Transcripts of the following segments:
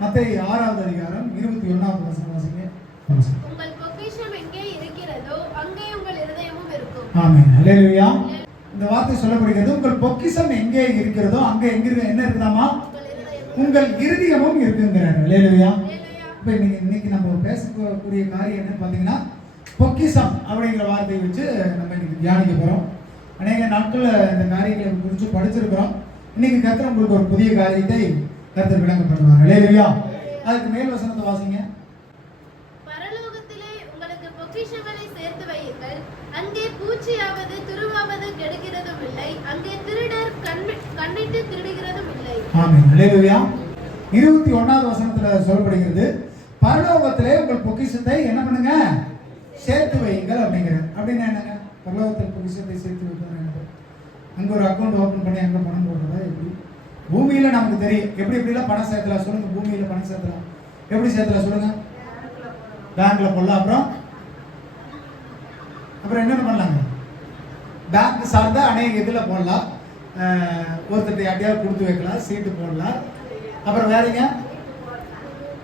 மத்தேயு 6வது அதிகாரம் 21வது வசனம் வாசிங்க. உங்கள் பொக்கிஷம் எங்கே இருக்கிறதோ அங்கே உங்கள் இருதயமும் இருக்கும். ஆமென். ஹல்லேலூயா. இந்த வார்த்தை சொல்லப்படுகிறது, உங்கள் பொக்கிஷம் எங்கே இருக்கிறதோ அங்க எங்க என்ன இருக்குதாமா? உங்கள் இருதயமும் இருக்குங்கிறார். ஹல்லேலூயா. இப்போ இன்னைக்கு நம்ம பேசக்கூடிய காரியம் என்னன்னு பார்த்தீங்கன்னா, பொக்கிஷம் அப்படிங்கிற வார்த்தையை வச்சு நம்ம இன்னைக்கு தியானிக்க போறோம். அநேக நாட்கள் இந்த காரியங்களை குறித்து படிச்சிருக்கிறோம். இன்னைக்கு கர்த்தர் உங்களுக்கு ஒரு புதிய காரியத்தை கர்த்தர் விளங்க பண்ணுவார். ஹல்லேலூயா. அதுக்கு மேல் வசனத்தை வாசிங்க. பரலோகத்திலே உங்களுக்கு பொக்கிஷங்களை சேர்த்து வையுங்கள், அங்கே பூச்சியாவது துருவாவது கெடுக்கிறதும் இல்லை, அங்கே திருடர் கண்ணிட்டு திருடுகிறதும் இல்லை. ஆமென். ஹல்லேலூயா. 21வது வசனத்துல சொல்லப்படுகிறது, பரலோகத்திலே உங்கள் பொக்கிஷத்தை என்ன பண்ணுங்க, சேர்த்து வையுங்கள் அப்படிங்கிறார். அப்படின்னா என்னங்க? பரலோகத்தில் பொக்கிஷத்தை சேர்த்து வைக்கிறது. அங்க ஒரு அக்கௌண்ட் ஓபன் பண்ணி அங்க பணம் போடுறதா? எப்படி? பூமியில நமக்கு தெரியும் எப்படி எப்படிலாம் பணம் சேர்த்தலாம். சொல்லுங்க. பூமியில பணம் சேர்த்தலாம் எப்படி சேர்த்தலாம் சொல்லுங்க? பேங்க்ல போடலாம். அப்புறம் என்னென்ன பண்ணலாங்க? பேங்க் சார்ந்த அநேக இதுல போடலாம். ஒருத்தர் யார்ட்டையாவது கொடுத்து வைக்கலாம், சீட்டு போடலாம். அப்புறம் வேறங்க,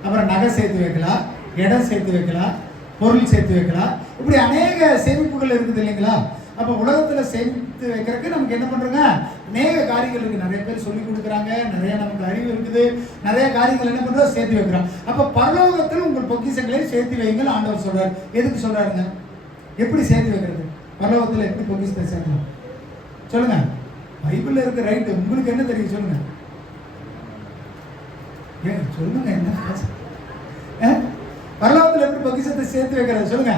அப்புறம் நகை சேர்த்து வைக்கலாம், இடம் சேர்த்து வைக்கலாம், பொருள் சேர்த்து வைக்கலாம். இப்படி அநேக சேமிப்புகள் இருக்குது இல்லைங்களா? அப்போ உலகத்தில் சேர்த்து வைக்கிறதுக்கு நமக்கு என்ன பண்ணுறோங்க, அநேக காரியங்கள் இருக்குது. நிறைய பேர் சொல்லி கொடுக்குறாங்க, நிறைய நமக்கு அறிவு இருக்குது, நிறைய காரியங்கள் என்ன பண்ணுறோம், சேர்த்து வைக்கிறோம். அப்போ பரலோகத்தில் உங்கள் பொக்கிஷங்களை சேர்த்து வைங்கள் ஆண்டவர் சொல்றார். எதுக்கு சொல்றாருங்க? எப்படி சேர்த்து வைக்கிறது? பரலோகத்தில் எப்படி பொக்கிஷத்தை சேர்க்கலாம் சொல்லுங்க. பைபிள்ல இருக்க ரைட்டு, உங்களுக்கு என்ன தெரியும் சொல்லுங்க. சொல்லுங்க என்ன பரலோகத்தில் எப்படி பொக்கிஷத்தை சேர்த்து வைக்கிறது சொல்லுங்க.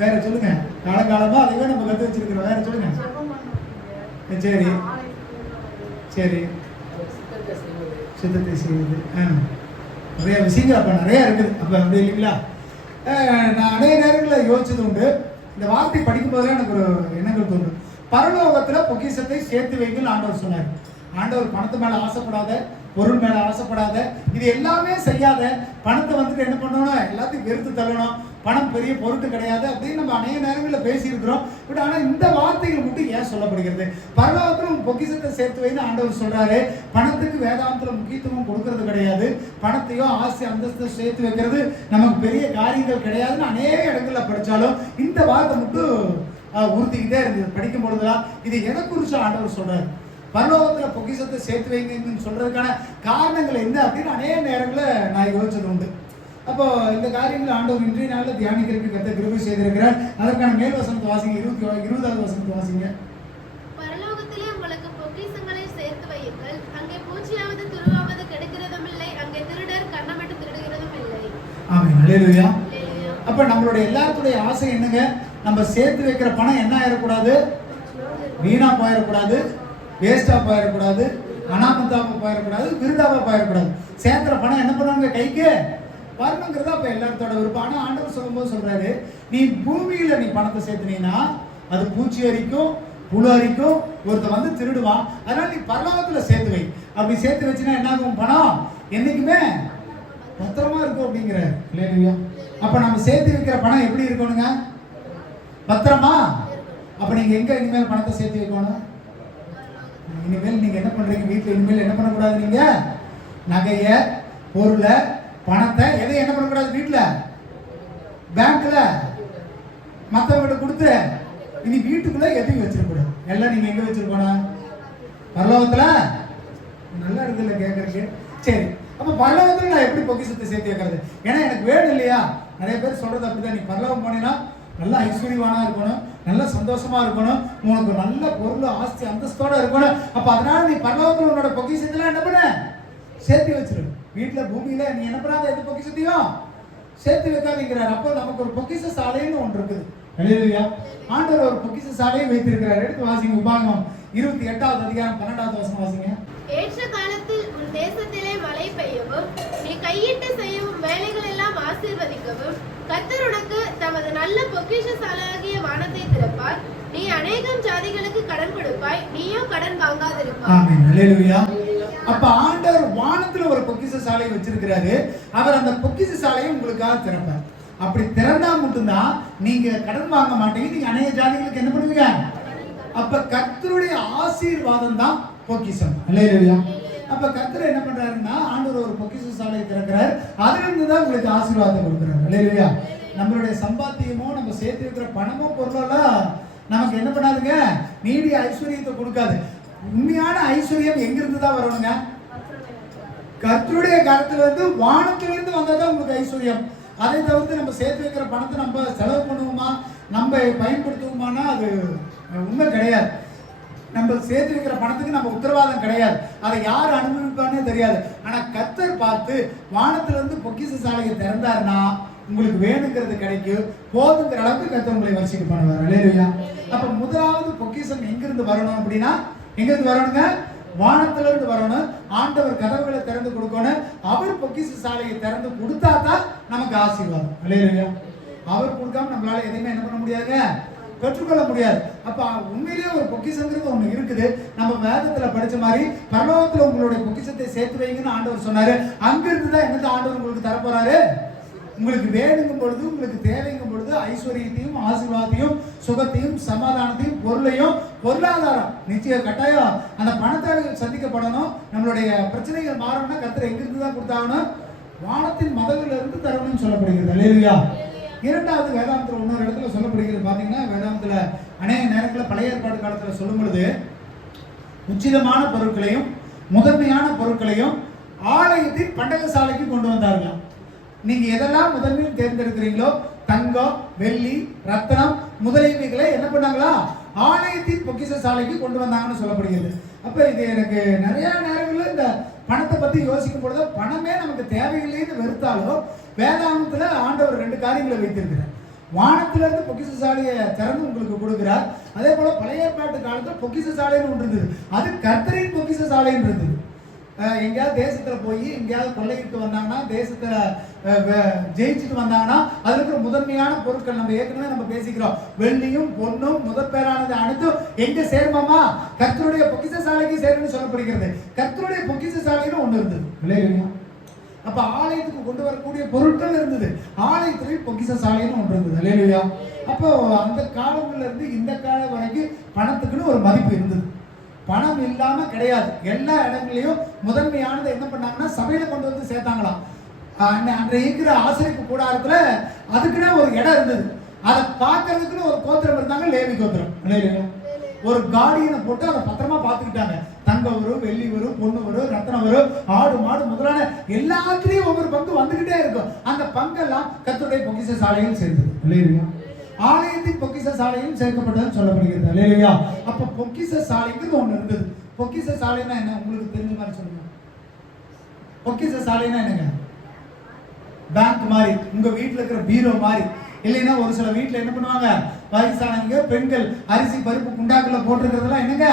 வேற சொல்லுங்க. காலங்காலமா அதுவே நம்ம கத்து வச்சிருக்கிறோம். வேற சொல்லுங்க. சரி சரி, சித்தத்தை செய்வது. நிறைய விஷயங்கள் அப்ப நிறைய இருக்குது. அப்ப அப்படி இல்லைங்களா? நான் அநேக நேரங்களில் யோசிச்சது உண்டு. இந்த வார்த்தை படிக்கும் போதெல்லாம் எனக்கு ஒரு எண்ணங்கள் தோணும். பரலோகத்துல பொக்கிஷத்தை சேர்த்து வைங்கள் ஆண்டவர் சொன்னார். ஆண்டவர் பணத்து மேல ஆசைப்படாத, பொருள் மேல ஆசைப்படாத, இது எல்லாமே செய்யாத, பணத்தை வந்துட்டு என்ன பண்ணணும், எல்லாத்தையும் வெறுத்து தள்ளணும், பணம் பெரிய பொருட்டு கிடையாது அப்படின்னு நம்ம அநேக நேரங்களில் பேசியிருக்கிறோம். பட் ஆனால் இந்த வார்த்தைகள் மட்டும் ஏன் சொல்லப்படுகிறது? பரலோகத்தில் பொக்கிஷத்தை சேர்த்து வைன்னு ஆண்டவர் சொல்றாரு. பணத்துக்கு வேதாந்தத்தில் முக்கியத்துவம் கொடுக்கறது கிடையாது. பணத்தையோ ஆசை அந்தஸ்தை சேர்த்து வைக்கிறது நமக்கு பெரிய காரியங்கள் கிடையாதுன்னு அநேக இடங்கள்ல படித்தாலும் இந்த வார்த்தை மட்டும் உறுத்திக்கிட்டே இருந்தது. படிக்கும் பொழுதுலாம் இது எதை குறித்து ஆண்டவர் சொல்றாரு? பரலோகத்தில் பொக்கிஷத்தை சேர்த்து வைங்கன்னு சொல்றதுக்கான காரணங்கள் என்ன அப்படின்னு அநேக நேரங்களில் நான் யோசிச்சது உண்டு. அப்போ இந்த காரியங்கள் ஆண்டவர் இன்றைய நாளில் தியானிக்கிறதுக்கு கர்த்தர் கிருபை செய்திருக்கிறார். அதற்கான மேல் வசனத்தை வாசிங்க. 20வது வசனத்தை வாசிங்க. பரலோகத்திலே உங்களுக்கு பொக்கிஷங்களை சேர்த்து வையுங்கள், அங்கே பூச்சியாவது துருவாவது கெடுக்கிறதும் இல்லை, அங்கே திருடர் கண்ணமிட்டு திருடுகிறதும் இல்லை. ஆமென். ஹல்லேலூயா. அப்ப நம்மளுடைய எல்லாத்துடைய ஆசை என்னங்க? நம்ம சேர்த்து வைக்கிற பணம் என்ன ஆயிடக்கூடாது, வீணா போயிடக்கூடாது, வேஸ்டா போயிடக்கூடாது, அனாமத்தாம போயிடக்கூடாது, விருதாவா போயிடக்கூடாது. சேர்த்துற பணம் என்ன பண்ணுவாங்க, கைக்கு வரணுங்கிறதா அப்ப எல்லாத்தோட விருப்பம். ஆனா ஆண்டவர் சொல்லும்போது சொல்றாரு, நீ பூமியில நீ பணத்தை சேர்த்துனீங்கன்னா அது பூச்சி அரிக்கும், புழு அரிக்கும், ஒருத்தர் வந்து திருடுவான். அதனால நீ பரலோகத்துல சேர்த்து வை. அப்படி சேர்த்து வச்சுன்னா என்ன ஆகும்? பணம் என்னைக்குமே பத்திரமா இருக்கும் அப்படிங்கிறார். இல்லையா? அப்ப நம்ம சேர்த்து வைக்கிற பணம் எப்படி இருக்கணுங்க? பத்திரமா. அப்ப நீங்க எங்க இனிமேல் பணத்தை சேர்த்து வைக்கணும்? இனிமேல் நீங்க என்ன பண்றீங்க வீட்டுல? இனிமேல் என்ன பண்ணக்கூடாது? நீங்க நகைய, பொருளை, பணத்தை எதை என்ன பண்ணக்கூடாது? வீட்டுல, பேங்க்ல, மற்றவங்கிட்ட கொடுத்து இனி வீட்டுக்குள்ள எதையும் வச்சிருக்கூடாது. எல்லாம் நீங்க எங்க வச்சிருக்கணும்? பரலோகத்துல. நல்லா இருக்குல்ல கேட்கறதுக்கு? சரி, அப்ப பரலோகத்துல நான் எப்படி பொக்கிஷத்தை சேர்த்து வைக்கிறது? ஏன்னா எனக்கு வேணும் இல்லையா? நிறைய பேர் சொல்றது அப்படிதான். நீ பரலோகம் போனீங்கன்னா நல்லா ஐஸ்வர்யவானா இருக்கணும், நல்ல சந்தோஷமா இருக்கணும், உனக்கு நல்ல பொருள் ஆஸ்தி அந்தஸ்தோட இருக்கணும். அப்ப அதனால நீ பரலோகத்துல உன்னோட பொக்கிஷத்துல என்ன பண்ண, சேர்த்து வச்சிரு. வீட்டுல பூமியில நீ என்ன பண்ணாத, எது பொக்கிஷத்தையும் சேர்த்து வைக்காதீங்கிறார். அப்போ நமக்கு ஒரு பொக்கிஷ சாலைன்னு ஒன்று இருக்குது. ஹல்லேலூயா. ஆண்டவர் ஒரு பொக்கிஷ சாலையை வைத்திருக்கிறார். எடுத்து வாசிங்க. உபாகமம் 28வது அதிகாரம் 12வது வசனம் வாசிங்க. ஏற்ற காலத்தில் உன் தேசத்திலே மழை பெய்யவும், நீ கையிட்டு செய்யவும் வேலைகள் எல்லாம் ஆசீர்வதிக்கவும், கர்த்தர் உனக்கு தமது நல்ல பொக்கிஷ சாலையாகிய வானத்தை திறப்பார். நீ அநேகம் ஜாதிகளுக்கு கடன் கொடுப்பாய், நீயோ கடன் வாங்காதிருப்பாய். ஆமென். ஹல்லேலூயா. அப்ப ஆண்டவர் வானத்துல ஒரு பொக்கிஷ சாலையை வச்சிருக்கிறாரு. அவர் அந்த பொக்கிஷ சாலையை உங்களுக்காக திறப்பார். அப்படி திறந்தா மட்டும்தான் நீங்க கடன் வாங்க மாட்டீங்க. நீங்க அநேக ஜாதிகளுக்கு என்ன பண்ணுவீங்க? அப்ப கர்த்தருடைய ஆசீர்வாதம் தான் பொக்கிஷம். ஹல்லேலூயா. அப்ப கர்த்தர் என்ன பண்றாருன்னா ஆண்டவர் ஒரு பொக்கிஷ சாலையை திறக்கிறார். அதுல இருந்து தான் உங்களுக்கு ஆசீர்வாதம் கொடுக்குறாரு. அல்லேலூயா. நம்மளுடைய சம்பாத்தியமோ நம்ம சேர்த்து வைக்கிற பணமோ பொருளெல்லாம் நமக்கு என்ன பண்ணாதுங்க, நீடிய ஐஸ்வர்யத்தை கொடுக்காது. உண்மையான ஐஸ்வர்யம் எங்கிருந்து தான் வரணுங்க? கர்த்தருடைய கரத்துல இருந்து, வானத்திலிருந்து வந்தாதான் உங்களுக்கு ஐஸ்வர்யம். அதை தவிர்த்து நம்ம சேர்த்து வைக்கிற பணத்தை நம்ம செலவு பண்ணுவோமா, நம்ம பயன்படுத்துவோமானா அது உண்மை கிடையாது. நம்ம சேர்த்து வைக்கிற பணத்துக்கு நம்ம உத்தரவாதம் கிடையாது. அதை யார் அனுபவிப்பானே தெரியாது. ஆனா கர்த்தர் பார்த்து வானத்திலிருந்து பொக்கிஷ சாலையை திறந்தாருன்னா உங்களுக்கு வேணுங்கிறது கிடைக்கும். போதுங்கிற அளவுக்கு கர்த்தர் உங்களை வர்ஷிக்க பண்ணுவார். அல்லேலூயா. அப்ப முதலாவது பொக்கிஷம் எங்கிருந்து வரணும் அப்படின்னா, எங்கிருந்து வரணுங்க? வானத்திலிருந்து வரணும். ஆண்டவர் கதவுகளை திறந்து கொடுக்கணும். அவர் பொக்கிஷ சாலையை திறந்து கொடுத்தா தான் நமக்கு ஆசீர்வாதம். அல்லேலூயா. அவர் கொடுக்காம நம்மளால எதையுமே என்ன பண்ண முடியாதுங்க, பெற்றுக்கொள்ள முடியாது. அப்ப உண்மையிலேயே ஒரு பொக்கிஷங்கிறது ஒண்ணு இருக்குது. நம்ம வேதத்துல படிச்ச மாதிரி பரலோகத்துல உங்களுடைய பொக்கிஷத்தை சேர்த்து வைங்கன்னு ஆண்டவர் சொன்னாரு. அங்கிருந்து தான் என்னது ஆண்டவர் உங்களுக்கு தரப்போறாரு? உங்களுக்கு வேணுங்கும் பொழுது, உங்களுக்கு தேவைங்கும் பொழுது ஐஸ்வர்யத்தையும் ஆசீர்வாதத்தையும் சுகத்தையும் சமாதானத்தையும் பொருளையும், பொருளாதாரம் நிச்சயம் கட்டாயம் அந்த பணத்தாளர்கள் சந்திக்கப்படணும். நம்மளுடைய பிரச்சனைகள் மாறணும்னா கர்த்தர் எங்கிருந்து தான் கொடுத்தாகணும்? வானத்தின் மதகுல இருந்து தரணும்னு சொல்லப்படுகிறது. அல்லேலூயா. இரண்டாவது வேதாந்தத்தில் இன்னொரு இடத்துல சொல்லப்படுகிறது. பாத்தீங்கன்னா வேதாந்தத்துல அநேக நேரங்களில் பழைய ஏற்பாடு காலத்துல சொல்லும் பொழுது உச்சிதமான பொருட்களையும் முதன்மையான பொருட்களையும் ஆலயத்தின் பண்டக சாலைக்கு கொண்டு வந்தார்களாம். நீங்க எதெல்லாம் முதன்மையில் தேர்ந்தெடுக்கிறீங்களோ, தங்கம், வெள்ளி, ரத்தனம் முதலியவைகளை என்ன பண்ணாங்களா, ஆலயத்தின் பொக்கிஷ சாலைக்கு கொண்டு வந்தாங்கன்னு சொல்லப்படுகிறது. அப்ப இது எனக்கு நிறைய நேரங்களில் இந்த பணத்தை பத்தி யோசிக்கும் பொழுது பணமே நமக்கு தேவையில்லைன்னு வெறுத்தாலும் வேதாந்தத்துல ஆண்டவர் ரெண்டு காரியங்களை வைத்திருக்கிறார். வானத்திலிருந்து பொக்கிஷ சாலையை திறந்து உங்களுக்கு கொடுக்கிறார். அதே போல பழைய ஏற்பாட்டு காலத்துல பொக்கிஷ சாலைன்னு ஒன்று இருந்தது. அது கர்த்தரின் பொக்கிஷ சாலைன்னு இருந்தது. எங்கேயாவது தேசத்துல போய் எங்கேயாவது கொள்ளையிட்டு வந்தாங்கன்னா, தேசத்துல ஜெயிச்சுட்டு வந்தாங்கன்னா அதுல இருக்கிற முதன்மையான பொருட்கள் நம்ம ஏற்கனவே நம்ம பேசிக்கிறோம். வெள்ளியும் பொன்னும் முதற் பேரானது அனைத்தும் எங்க சேருமாமா? கர்த்தருடைய பொக்கிஷ சாலைக்கு சேரும்னு சொல்லப்படுகிறது. கர்த்தருடைய பொக்கிஷ சாலைன்னு ஒண்ணு இருந்தது. இல்லையா? அப்ப ஆலயத்துக்கு கொண்டு வரக்கூடிய பொருட்கள் இருந்தது. ஆலயத்திலே பொக்கிஷ சாலைன்னு ஒன்று இருந்தது. இல்லையா? அப்போ அந்த காலங்கள்ல இருந்து இந்த காலம் வரைக்கும் பணத்துக்குன்னு ஒரு மதிப்பு இருந்தது. பணம் இல்லாம கிடையாது. எல்லா இடங்களையும் முதன்மையானதை என்ன பண்ணாங்கன்னா சபையில கொண்டு வந்து சேர்த்தாங்களாம். அன்றைய இருக்கிற ஆசிரியப்பு கூடாரத்துல அதுக்குன்னு ஒரு இடம் இருந்தது. அதை பார்க்கறதுக்குன்னு ஒரு கோத்திரம் இருந்தாங்க, லேவி கோத்திரம். ஒரு கார்டியனை போட்டு அதை பத்திரமா பார்த்துக்கிட்டாங்க. தங்கம் வரும், வெள்ளி வரும், பொண்ணு வரும், ரத்தனம் வரும், ஆடு மாடு முதலான எல்லாத்துலயும் ஒவ்வொரு பங்கு வந்துகிட்டே இருக்கும். அந்த பங்கெல்லாம் கர்த்தருடைய பொக்கிஷ சாலையில் சேர்ந்தது. இல்லையா? ஆலயத்தின் பொக்கிஷ சாலையும் சேர்க்கப்பட்டதுன்னு சொல்லப்படுகிறது. அல்லேலூயா. அப்ப பொக்கிஷ சாலைங்கிறது ஒண்ணு இருந்தது. பொக்கிஷ சாலைன்னா என்ன உங்களுக்கு தெரிஞ்ச மாதிரி சொல்லுங்க. பொக்கிஷ சாலைன்னா என்னங்க? பேங்க் மாதிரி, உங்க வீட்டுல இருக்கிற பீரோ மாதிரி. இல்லைன்னா ஒரு சில வீட்டுல என்ன பண்ணுவாங்க, வயசானவங்க பெண்கள் அரிசி பருப்பு குண்டாக்குள்ள போட்டிருக்கிறதெல்லாம் என்னங்க,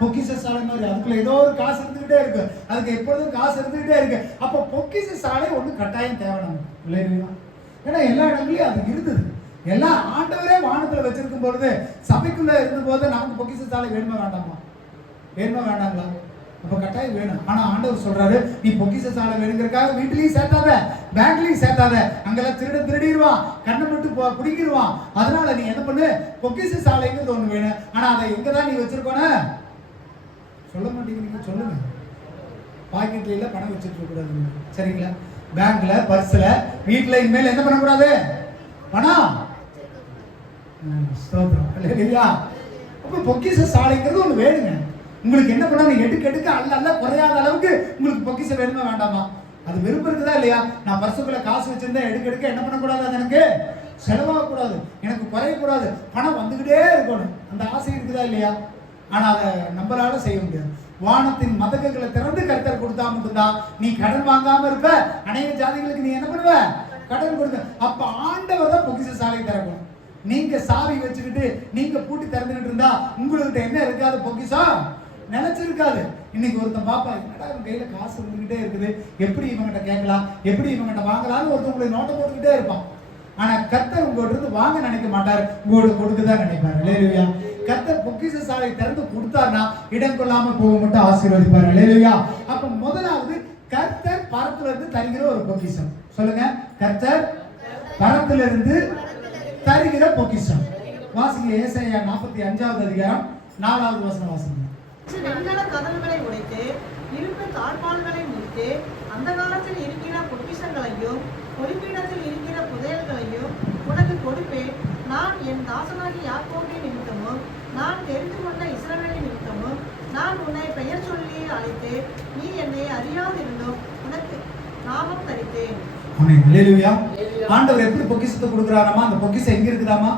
பொக்கிஷ சாலை மாதிரி. அதுக்குள்ள ஏதோ ஒரு காசு இருந்துகிட்டே இருக்கு. அதுக்கு எப்பொழுதும் காசு இருந்துகிட்டே இருக்கு. அப்ப பொக்கிஷ சாலை ஒண்ணு கட்டாயம் தேவை நமக்கு. இல்லையா? ஏன்னா எல்லா இடங்களையும் அது இருந்தது. எல்லாம் ஆண்டவரே வானத்துல வச்சிருக்கும் பொழுது சபைக்குள்ள இருந்த போது நமக்கு பொக்கிஷ சாலை வேணுமா வேண்டாமா? வேணுமா வேண்டாங்களா? அப்ப கட்டாயம் வேணும். ஆனா ஆண்டவர் சொல்றாரு, நீ பொக்கிஷ சாலை வேணுங்கிறதுக்காக வீட்டிலையும் சேர்த்தாத, பேங்க்லயும் சேர்த்தாத. அங்கெல்லாம் திருடிடுவான், கண்ணை மட்டும் பிடிங்கிடுவான். அதனால நீ என்ன பண்ணு, பொக்கிஷ சாலைங்கிறது ஒண்ணு வேணும். ஆனா அதை எங்கதான் நீ வச்சிருக்கோன சொல்ல மாட்டேங்கிறீங்க. சொல்லுங்க. பாக்கெட்ல இல்ல பணம் வச்சுட்டு இருக்க கூடாது. சரிங்களா? பேங்க்ல, பர்ஸ்ல, வீட்டுல இனிமேல் என்ன பண்ணக்கூடாது, பணம். அப்ப பொக்கிஷ சாலைங்கிறது ஒண்ணு வேணுங்க. உங்களுக்கு என்ன பண்ணணும், எடுக்க அல்ல குறையாத அளவுக்கு உங்களுக்கு பொக்கிஷம் வேணுமா வேண்டாமா? அது விருப்பம் இருக்குதா இல்லையா? நான் பர்சுக்குள்ள காசு வச்சிருந்தேன், எடுக்க என்ன பண்ணக்கூடாது, அது எனக்கு செலவாக கூடாது, எனக்கு குறையக்கூடாது, பணம் வந்துகிட்டே இருக்கணும், அந்த ஆசை இருக்குதா இல்லையா? ஆனா அதை நம்மளால செய்ய முடியாது. வானத்தின் மதகுகளை திறந்து கர்த்தர் கொடுத்தா மட்டும்தான் நீ கடன் வாங்காம இருப்ப. அநேக ஜாதிகளுக்கு நீ என்ன பண்ணுவ, கடன் கொடுக்க. அப்ப ஆண்டவர் தான் பொக்கிஷ சாலை திறக்கணும். நீங்க சாவி வச்சுக்கிட்டு நீங்க பூட்டி திறந்துகிட்டு இருந்தா உங்களுக்கு என்ன இருக்காது, பொக்கிஷம் நினைச்சிருக்காது. இன்னைக்கு ஒருத்தன் பாப்பா, என்னடா இவன் கையில காசு இருந்துகிட்டே இருக்குது, எப்படி இவங்கிட்ட கேட்கலாம், எப்படி இவங்கிட்ட வாங்கலாம்னு ஒருத்தன் உங்களை நோட்டை போட்டுக்கிட்டே இருப்பான். ஆனா கர்த்தர் உங்கள்கிட்ட இருந்து வாங்க நினைக்க மாட்டார், உங்களோட கொடுக்குதான் நினைப்பாரு. அல்லேலூயா. கர்த்தர் பொக்கிஷ சாலை திறந்து கொடுத்தாருன்னா இடம் கொள்ளாம போக மட்டும் ஆசீர்வதிப்பாரு. அல்லேலூயா. அப்ப முதலாவது கர்த்தர் பரத்துல இருந்து தருகிற ஒரு பொக்கிஷம். சொல்லுங்க, கர்த்தர் பரத்துல இருந்து தருகிற பொக்கிஷம். வாசிங்க ஏசாயா 45வது அதிகாரம் 4வது வசனம் வாசிங்க. வெண்கல கதவுகளை உடைத்து இரும்பு தாழ்பால்களை முறித்து அந்த காலத்தில் இருக்கிற பொக்கிஷங்களையும் ஒளிப்பீடத்தில் இருக்கிற புதையல்களையும் உனக்கு கொடுப்பேன். நான் என் தாசனாகி யாக்கோபின் நிமித்தமும் நான் தெரிந்து கொண்ட இஸ்ரவேலின் நிமித்தமும் நான் உன்னை பெயர் சொல்லி அழைத்து நீ என்னை அறியாதிருந்தும் உனக்கு நாமம் தரித்தேன். ஆமென். அல்லேலூயா. ஆண்டவர் எப்படி பொக்கிஷத்தை கொடுக்குறாராமா? அந்த பொக்கிஷம் எங்க இருக்குதாமா?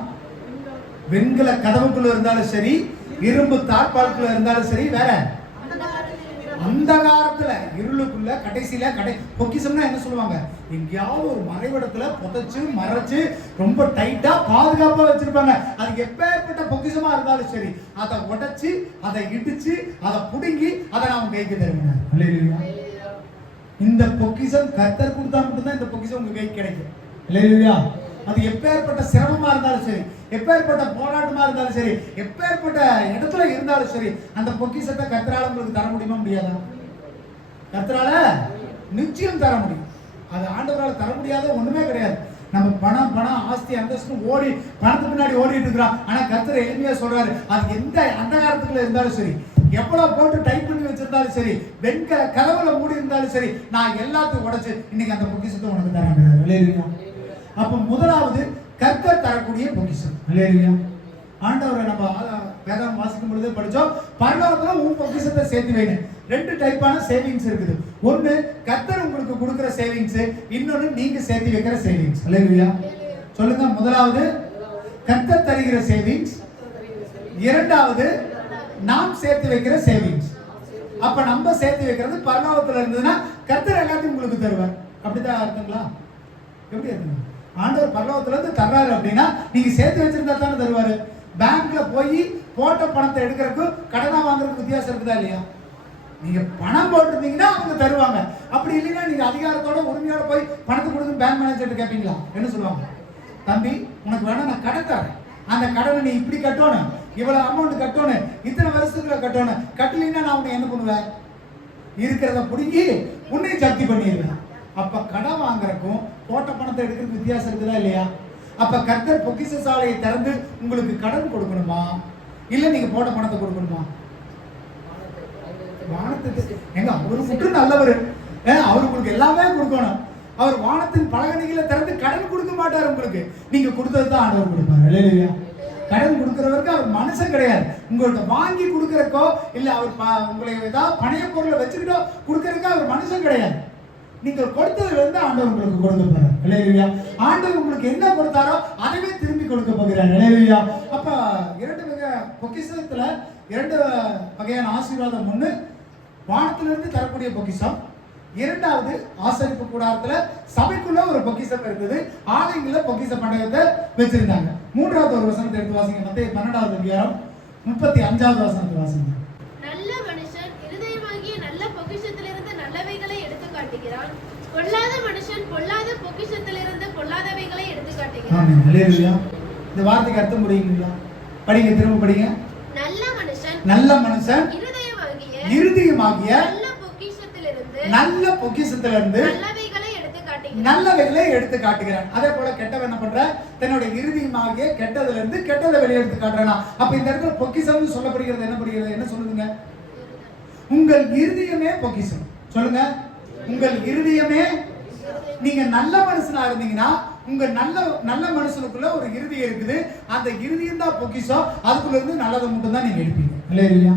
வெண்கல கதவுக்குள்ள இருந்தாலும் சரி, இரும்பு தாழ்பாலுக்குள்ள இருந்தாலும் சரி, வேற அந்தகாரத்துல இருளுக்குள்ள கடைசியில பொக்கிஷம்னா என்ன சொல்லுவாங்க? எங்கேயாவது ஒரு மறைவிடத்துல புதைச்சு மறைச்சு ரொம்ப டைட்டா பாதுகாப்பா வச்சிருப்பாங்க. அது எப்பேற்பட்ட பொக்கிஷமா இருந்தாலும் சரி, அதை உடைச்சு அதை இடிச்சு அதை புடுங்கி அதை நான் கைக்கு தருவேன். அல்லேலூயா. இந்த பொக்கிஷம் கர்த்தர் கொடுத்தா மட்டும்தான் இந்த பொக்கிஷம் உங்க கைக்கு கிடைக்கும். அல்லேலூயா. அது எப்பேற்பட்ட சிரமமா இருந்தாலும் சரி, எப்பேற்பட்ட போராட்டமா இருந்தாலும் சரி, எப்பேற்பட்ட இடத்துல இருந்தாலும் சரி, அந்த பொக்கிஷத்தை கர்த்தரால உங்களுக்கு தர முடியுமா? முடியாதா? கர்த்தரால நிச்சயம் தர முடியும். அது ஆண்டவரால தர முடியாத ஒண்ணுமே கிடையாது. நம்ம பணம் ஆஸ்தி அந்தஸ்து ஓடி பணத்துக்கு பின்னாடி ஓடிட்டு இருக்கிறோம். ஆனா கர்த்தர் எளிமையா சொல்றாரு, அது எந்த அந்த காலத்துக்குள்ள இருந்தாலும் சரி, எவ்வளவு போட்டு டைப் பண்ணி வச்சிருந்தாலும் சரி, வெண்கல கதவுல மூடி இருந்தாலும் சரி, நான் எல்லாத்தையும் உடைச்சு இன்னைக்கு அந்த பொக்கிஷத்தை உனக்கு தரேன். அப்ப முதலாவது கர்த்தர் தரக்கூடிய பொக்கிஷம். அல்லேலூயா. ஆண்டவரை நம்ம வேதம் வாசிக்கும் பொழுதே படிச்சோம், பரலோகத்துல உன் பொக்கிஷத்தை சேர்த்து வைங்க. ரெண்டு டைப்பான சேவிங்ஸ் இருக்குது. ஒன்னு கர்த்தர் உங்களுக்கு கொடுக்கிற சேவிங்ஸ், இன்னொன்னு நீங்க சேர்த்து வைக்கிற சேவிங்ஸ். அல்லேலூயா. சொல்லுங்க. முதலாவது கர்த்தர் தருகிற சேவிங்ஸ், இரண்டாவது நாம் சேர்த்து வைக்கிற சேவிங்ஸ். அப்ப நம்ம சேர்த்து வைக்கிறது பரலோகத்துல இருந்ததுன்னா கர்த்தர் எல்லாத்தையும் உங்களுக்கு தருவார். அப்படிதான் அர்த்தங்களா? எப்படி இருக்குங்க? ஆண்டவர் பரலோகத்துல இருந்து தர்றாரு அப்படின்னா நீங்க சேர்த்து வச்சிருந்தா தானே தருவாரு. பேங்க்ல போய் போட்ட பணத்தை எடுக்கிறதுக்கும் கடனா வாங்குறதுக்கு வித்தியாசம் இருக்குதா இல்லையா? நீங்க பணம் போட்டிருந்தீங்கன்னா அவங்க தருவாங்க. அப்படி இல்லைன்னா நீங்க அதிகாரத்தோட உரிமையோட போய் பணத்தை கொடுத்து பேங்க் மேனேஜர்கிட்ட கேட்பீங்களா? என்ன சொல்லுவாங்க? தம்பி உனக்கு வேணா நான் கடன் தரேன், அந்த கடனை நீ இப்படி கட்டணும், இவ்வளவு அமௌண்ட் கட்டணும், இத்தனை வருஷத்துல கட்டணும், கட்டலைன்னா நான் உன்னை என்ன பண்ணுவேன்? இருக்கிறத பிடுங்கி உன்னை ஜப்தி பண்ணிடுவேன். அப்ப கடன் வாங்குறதுக்கும் போட்ட பணத்தை எடுக்கிறதுக்கு வித்தியாசம் இருக்குதா இல்லையா? அப்ப கர்த்தர் பொக்கிஷ சாலையை திறந்து உங்களுக்கு கடன் கொடுக்கணுமா, இல்ல நீங்க போட்ட பணத்தை கொடுக்கணுமா? வானத்துக்கு எங்க அவரு மட்டும் நல்லவர், அவரு உங்களுக்கு எல்லாமே கொடுக்கணும். அவர் வானத்தின் பலகணிகளை திறந்து கடன் கொடுக்க மாட்டார் உங்களுக்கு, நீங்க கொடுத்ததுதான் ஆண்டவர் கொடுப்பாரு. அல்லேலூயா. கடன் கொடுக்கிறவருக்கு அவர் மனுஷன் கிடையாது. உங்கள்கிட்ட வாங்கி கொடுக்கறக்கோ இல்ல அவர் உங்களை ஏதாவது பணைய பொருளை வச்சுக்கிட்டோ கொடுக்கறதுக்கு அவர் மனுஷன் கிடையாது. நீங்கள் கொடுத்ததுல இருந்து ஆண்டவர் உங்களுக்கு கொடுக்க போறார். அல்லேலூயா. ஆண்டவர் உங்களுக்கு என்ன கொடுத்தாரோ அதுவே திரும்பி கொடுக்க போகிறார். அல்லேலூயா. அப்ப இரண்டு வகை பொக்கிஷத்துல இரண்டு வகையான ஆசீர்வாதம். ஒண்ணு வானத்திலிருந்து தரக்கூடிய பொக்கிஷம், இரண்டாவது ஆசரிப்பு கூடாரத்துல சபைக்குள்ள ஒரு பொக்கிஷம் இருந்தது, ஆலயங்கள்ல பொக்கிஷ பண்டகத்தை வச்சிருந்தாங்க. மூன்றாவது ஒரு வசனத்தை எடுத்து வாசிங்க. மத்தேயு 12வது அதிகாரம் 35வது வசனத்தை வாசிங்க. நல்ல மனுஷன் இருதயமாகிய நல்ல பொக்கிஷத்திலிருந்து நல்லவைகளை எடுத்து காட்டுகிறான், பொல்லாத மனுஷன் பொல்லாத பொக்கிஷத்திலிருந்து பொல்லாதவைகளை எடுத்து காட்டுகிறான். ஆமென். அல்லேலூயா. இந்த வார்த்தைக்கு அர்த்தம் புரியுங்களா? படிங்க, திரும்ப படிங்க. நல்ல மனுஷன் இருதயமாகிய நல்ல பொக்கிஷத்திலிருந்து நல்லவைகளை எடுத்து காட்டுகிறான். அதே போல கெட்டவன் என்ன பண்ற? தன்னுடைய இருதயமாகிய கெட்டதுல இருந்து கெட்டதை வெளியே எடுத்து காட்டுறானா? அப்ப இந்த இடத்துல பொக்கிஷம் சொல்லப்படுகிறது என்ன படுகிறது? என்ன சொல்லுதுங்க? உங்கள் இருதயமே பொக்கிஷம். சொல்லுங்க. உங்கள் இருதயமே. நீங்க நல்ல மனுஷனா இருந்தீங்கன்னா உங்க நல்ல மனுஷனுக்குள்ள ஒரு இருதயம் இருக்குது. அந்த இருதயம் தான் பொக்கிஷம். அதுக்குள்ள இருந்து நல்லதை மட்டும் தான் நீங்க எடுப்பீங்க. இல்லையா?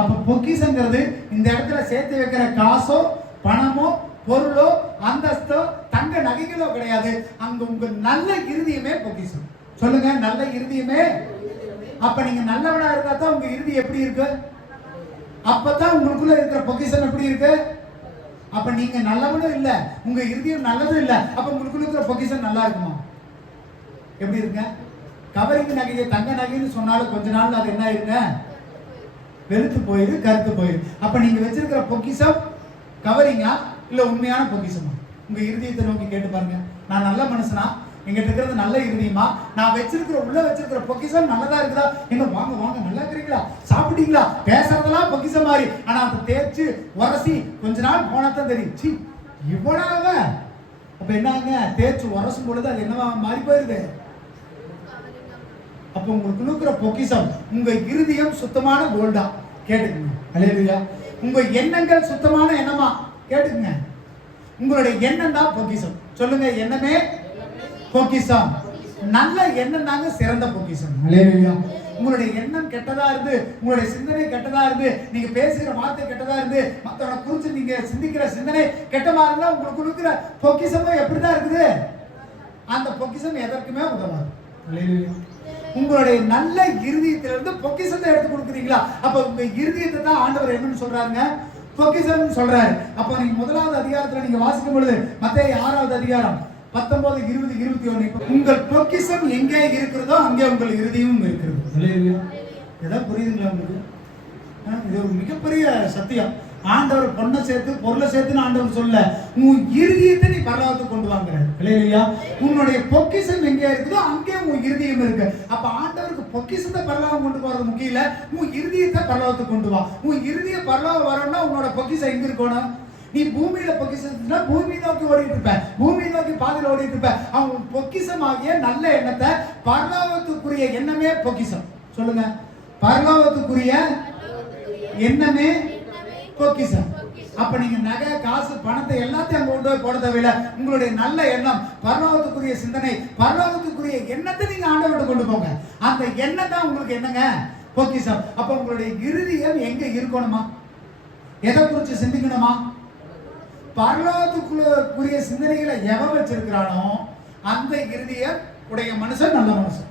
அப்ப பொக்கிஷங்கிறது இந்த இடத்துல சேர்த்து வைக்கிற காசோ பணமோ பொருளோ அந்தஸ்தோ தங்க நகைகளோ கிடையாது. அங்க உங்க நல்ல இருதயமே பொக்கிஷம். சொல்லுங்க. நல்ல இருதயமே. அப்ப நீங்க நல்லவனா இருந்தா தான் உங்க இருதயம் எப்படி இருக்கு? அப்பதான் உங்களுக்குள்ள இருக்கிற பொக்கிஷம் எப்படி இருக்கு? அப்ப நீங்க நல்லவனும் இல்ல, உங்க இருதயம் நல்லதும் இல்ல, அப்ப உங்களுக்குள்ள இருக்கிற பொக்கிஷம் நல்லா இருக்குமா? எப்படி இருக்க? கவரிங் நகையை தங்க நகைன்னு சொன்னாலும் கொஞ்ச நாள் அது என்ன ஆயிருங்க? வெளுத்து போயிரு, கருத்து போயிரு. அப்ப நீங்க வச்சிருக்கிற பொக்கிஷம் கவரிங்கா இல்ல உண்மையான பொக்கிஷமா? உங்க இருதயத்தை நோக்கி கேட்டு பாருங்க. நான் நல்ல மனுஷனா? எங்கிட்ட இருக்கிறது நல்ல இருதயமா? நான் உள்ள வச்சிருக்கிற பொக்கிஷம் நல்லதா இருக்குதா? எங்க வாங்க வாங்க, நல்லா இருக்கிறீங்களா, சாப்பிட்டீங்களா, பேசுறதெல்லாம் பொக்கிஷம் மாதிரி. ஆனா அதை தேய்ச்சு உரசி கொஞ்ச நாள் போனாதான் தெரியும், சி இவ்வளவு. அப்ப என்னங்க? தேய்ச்சு உரசும் பொழுது அது என்னவா மாறி போயிருது? அப்ப உங்களுக்கு இருக்கிற பொக்கிஷம் உங்க இருதயம் சுத்தமான கோல்டா. கேட்டுக்கங்க. அல்லேலூயா. உங்க எண்ணங்கள் சுத்தமான எண்ணமா? கேட்டுக்குங்க. உங்களுடைய எண்ணம் தான் பொக்கிஷம். சொல்லுங்க, எண்ணமே பொக்கிஷம். நல்ல எண்ணம் தாங்க சிறந்த பொக்கிஷம். அல்லேலூயா. உங்களுடைய எண்ணம் கெட்டதா இருந்து, உங்களுடைய சிந்தனை கெட்டதா இருந்து, நீங்க பேசுகிற வார்த்தை கெட்டதா இருந்து, மற்றவனை குறித்து நீங்க சிந்திக்கிற சிந்தனை கெட்டதா இருந்தா உங்களுக்கு கொடுக்கிற பொக்கிஷமும் எப்படிதான் இருக்குது? அந்த பொக்கிஷம் எதற்குமே உதவாது. அல்லேலூயா. உங்களுடைய நல்ல இருதயத்திலிருந்து பொக்கிஷத்தை எடுத்து கொடுக்குறீங்களா? அப்ப உங்க இருதயத்தை தான் ஆண்டவர் என்னன்னு சொல்றாருங்க? பொக்கிஷம் சொல்றாரு. அப்ப நீங்க 1வது அதிகாரத்துல நீங்க வாசிக்கும் பொழுது மத்தேயு 6வது அதிகாரம் 19, 20, 21 உங்கள் பொக்கிஷம் எங்கே இருக்கிறதோ அங்கே உங்கள் இருதயமும் இருக்கிறது. அல்லேலூயா. ஏதாவது புரியுதுங்களா உங்களுக்கு? இது ஒரு மிகப்பெரிய சத்தியம். ஆண்டவர் பொண்ணை சேர்த்து பொருளை சேர்த்துன்னு ஆண்டவர் சொல்ல, உன் இருதயத்தை நீ பரலோகத்துக்கு கொண்டு வாங்குறாரு. இல்லையா? உன்னுடைய பொக்கிஷம் எங்கே இருக்குதோ அங்கே உன் இருதயம் இருக்கு. அப்ப ஆண்டவருக்கு பொக்கிஷத்தை பரலோகம் கொண்டு போறது முக்கியம் இல்ல, உன் இருதயத்தை பரலோகத்துக்கு கொண்டு வா. உன் இருதய பரலோகம் வரணும்னா உன்னோட பொக்கிஷம் எங்க இருக்கணும்? நீ பூமியில பொக்கிஷம் பூமி நோக்கி ஓடிட்டு இருப்ப, பூமி நோக்கி பாதையில ஓடிட்டு இருப்ப. அவன் பொக்கிஷமாகிய நல்ல எண்ணத்தை, பரலோகத்துக்குரிய எண்ணமே பொக்கிஷம். சொல்லுங்க, பரலோகத்துக்குரிய எண்ணமே பொக்கிஷம். அப்ப நீங்க நகை, காசு, பணத்தை எல்லாத்தையும் அங்க கொண்டு போய் போட தேவையில்லை. உங்களுடைய நல்ல எண்ணம், பரலோகத்துக்குரிய சிந்தனை, பரலோகத்துக்குரிய எண்ணத்தை நீங்க ஆண்டவர்கிட்ட கொண்டு போங்க. அந்த எண்ணம் தான் உங்களுக்கு என்னங்க? பொக்கிஷம். அப்ப உங்களுடைய இருதயம் எங்க இருக்கணுமா? எதை குறித்து சிந்திக்கணுமா? பரலோகத்துக்குரிய சிந்தனைகளை எவன் வச்சிருக்கிறானோ அந்த இருதயம் உடைய மனுஷன் நல்ல மனுஷன்.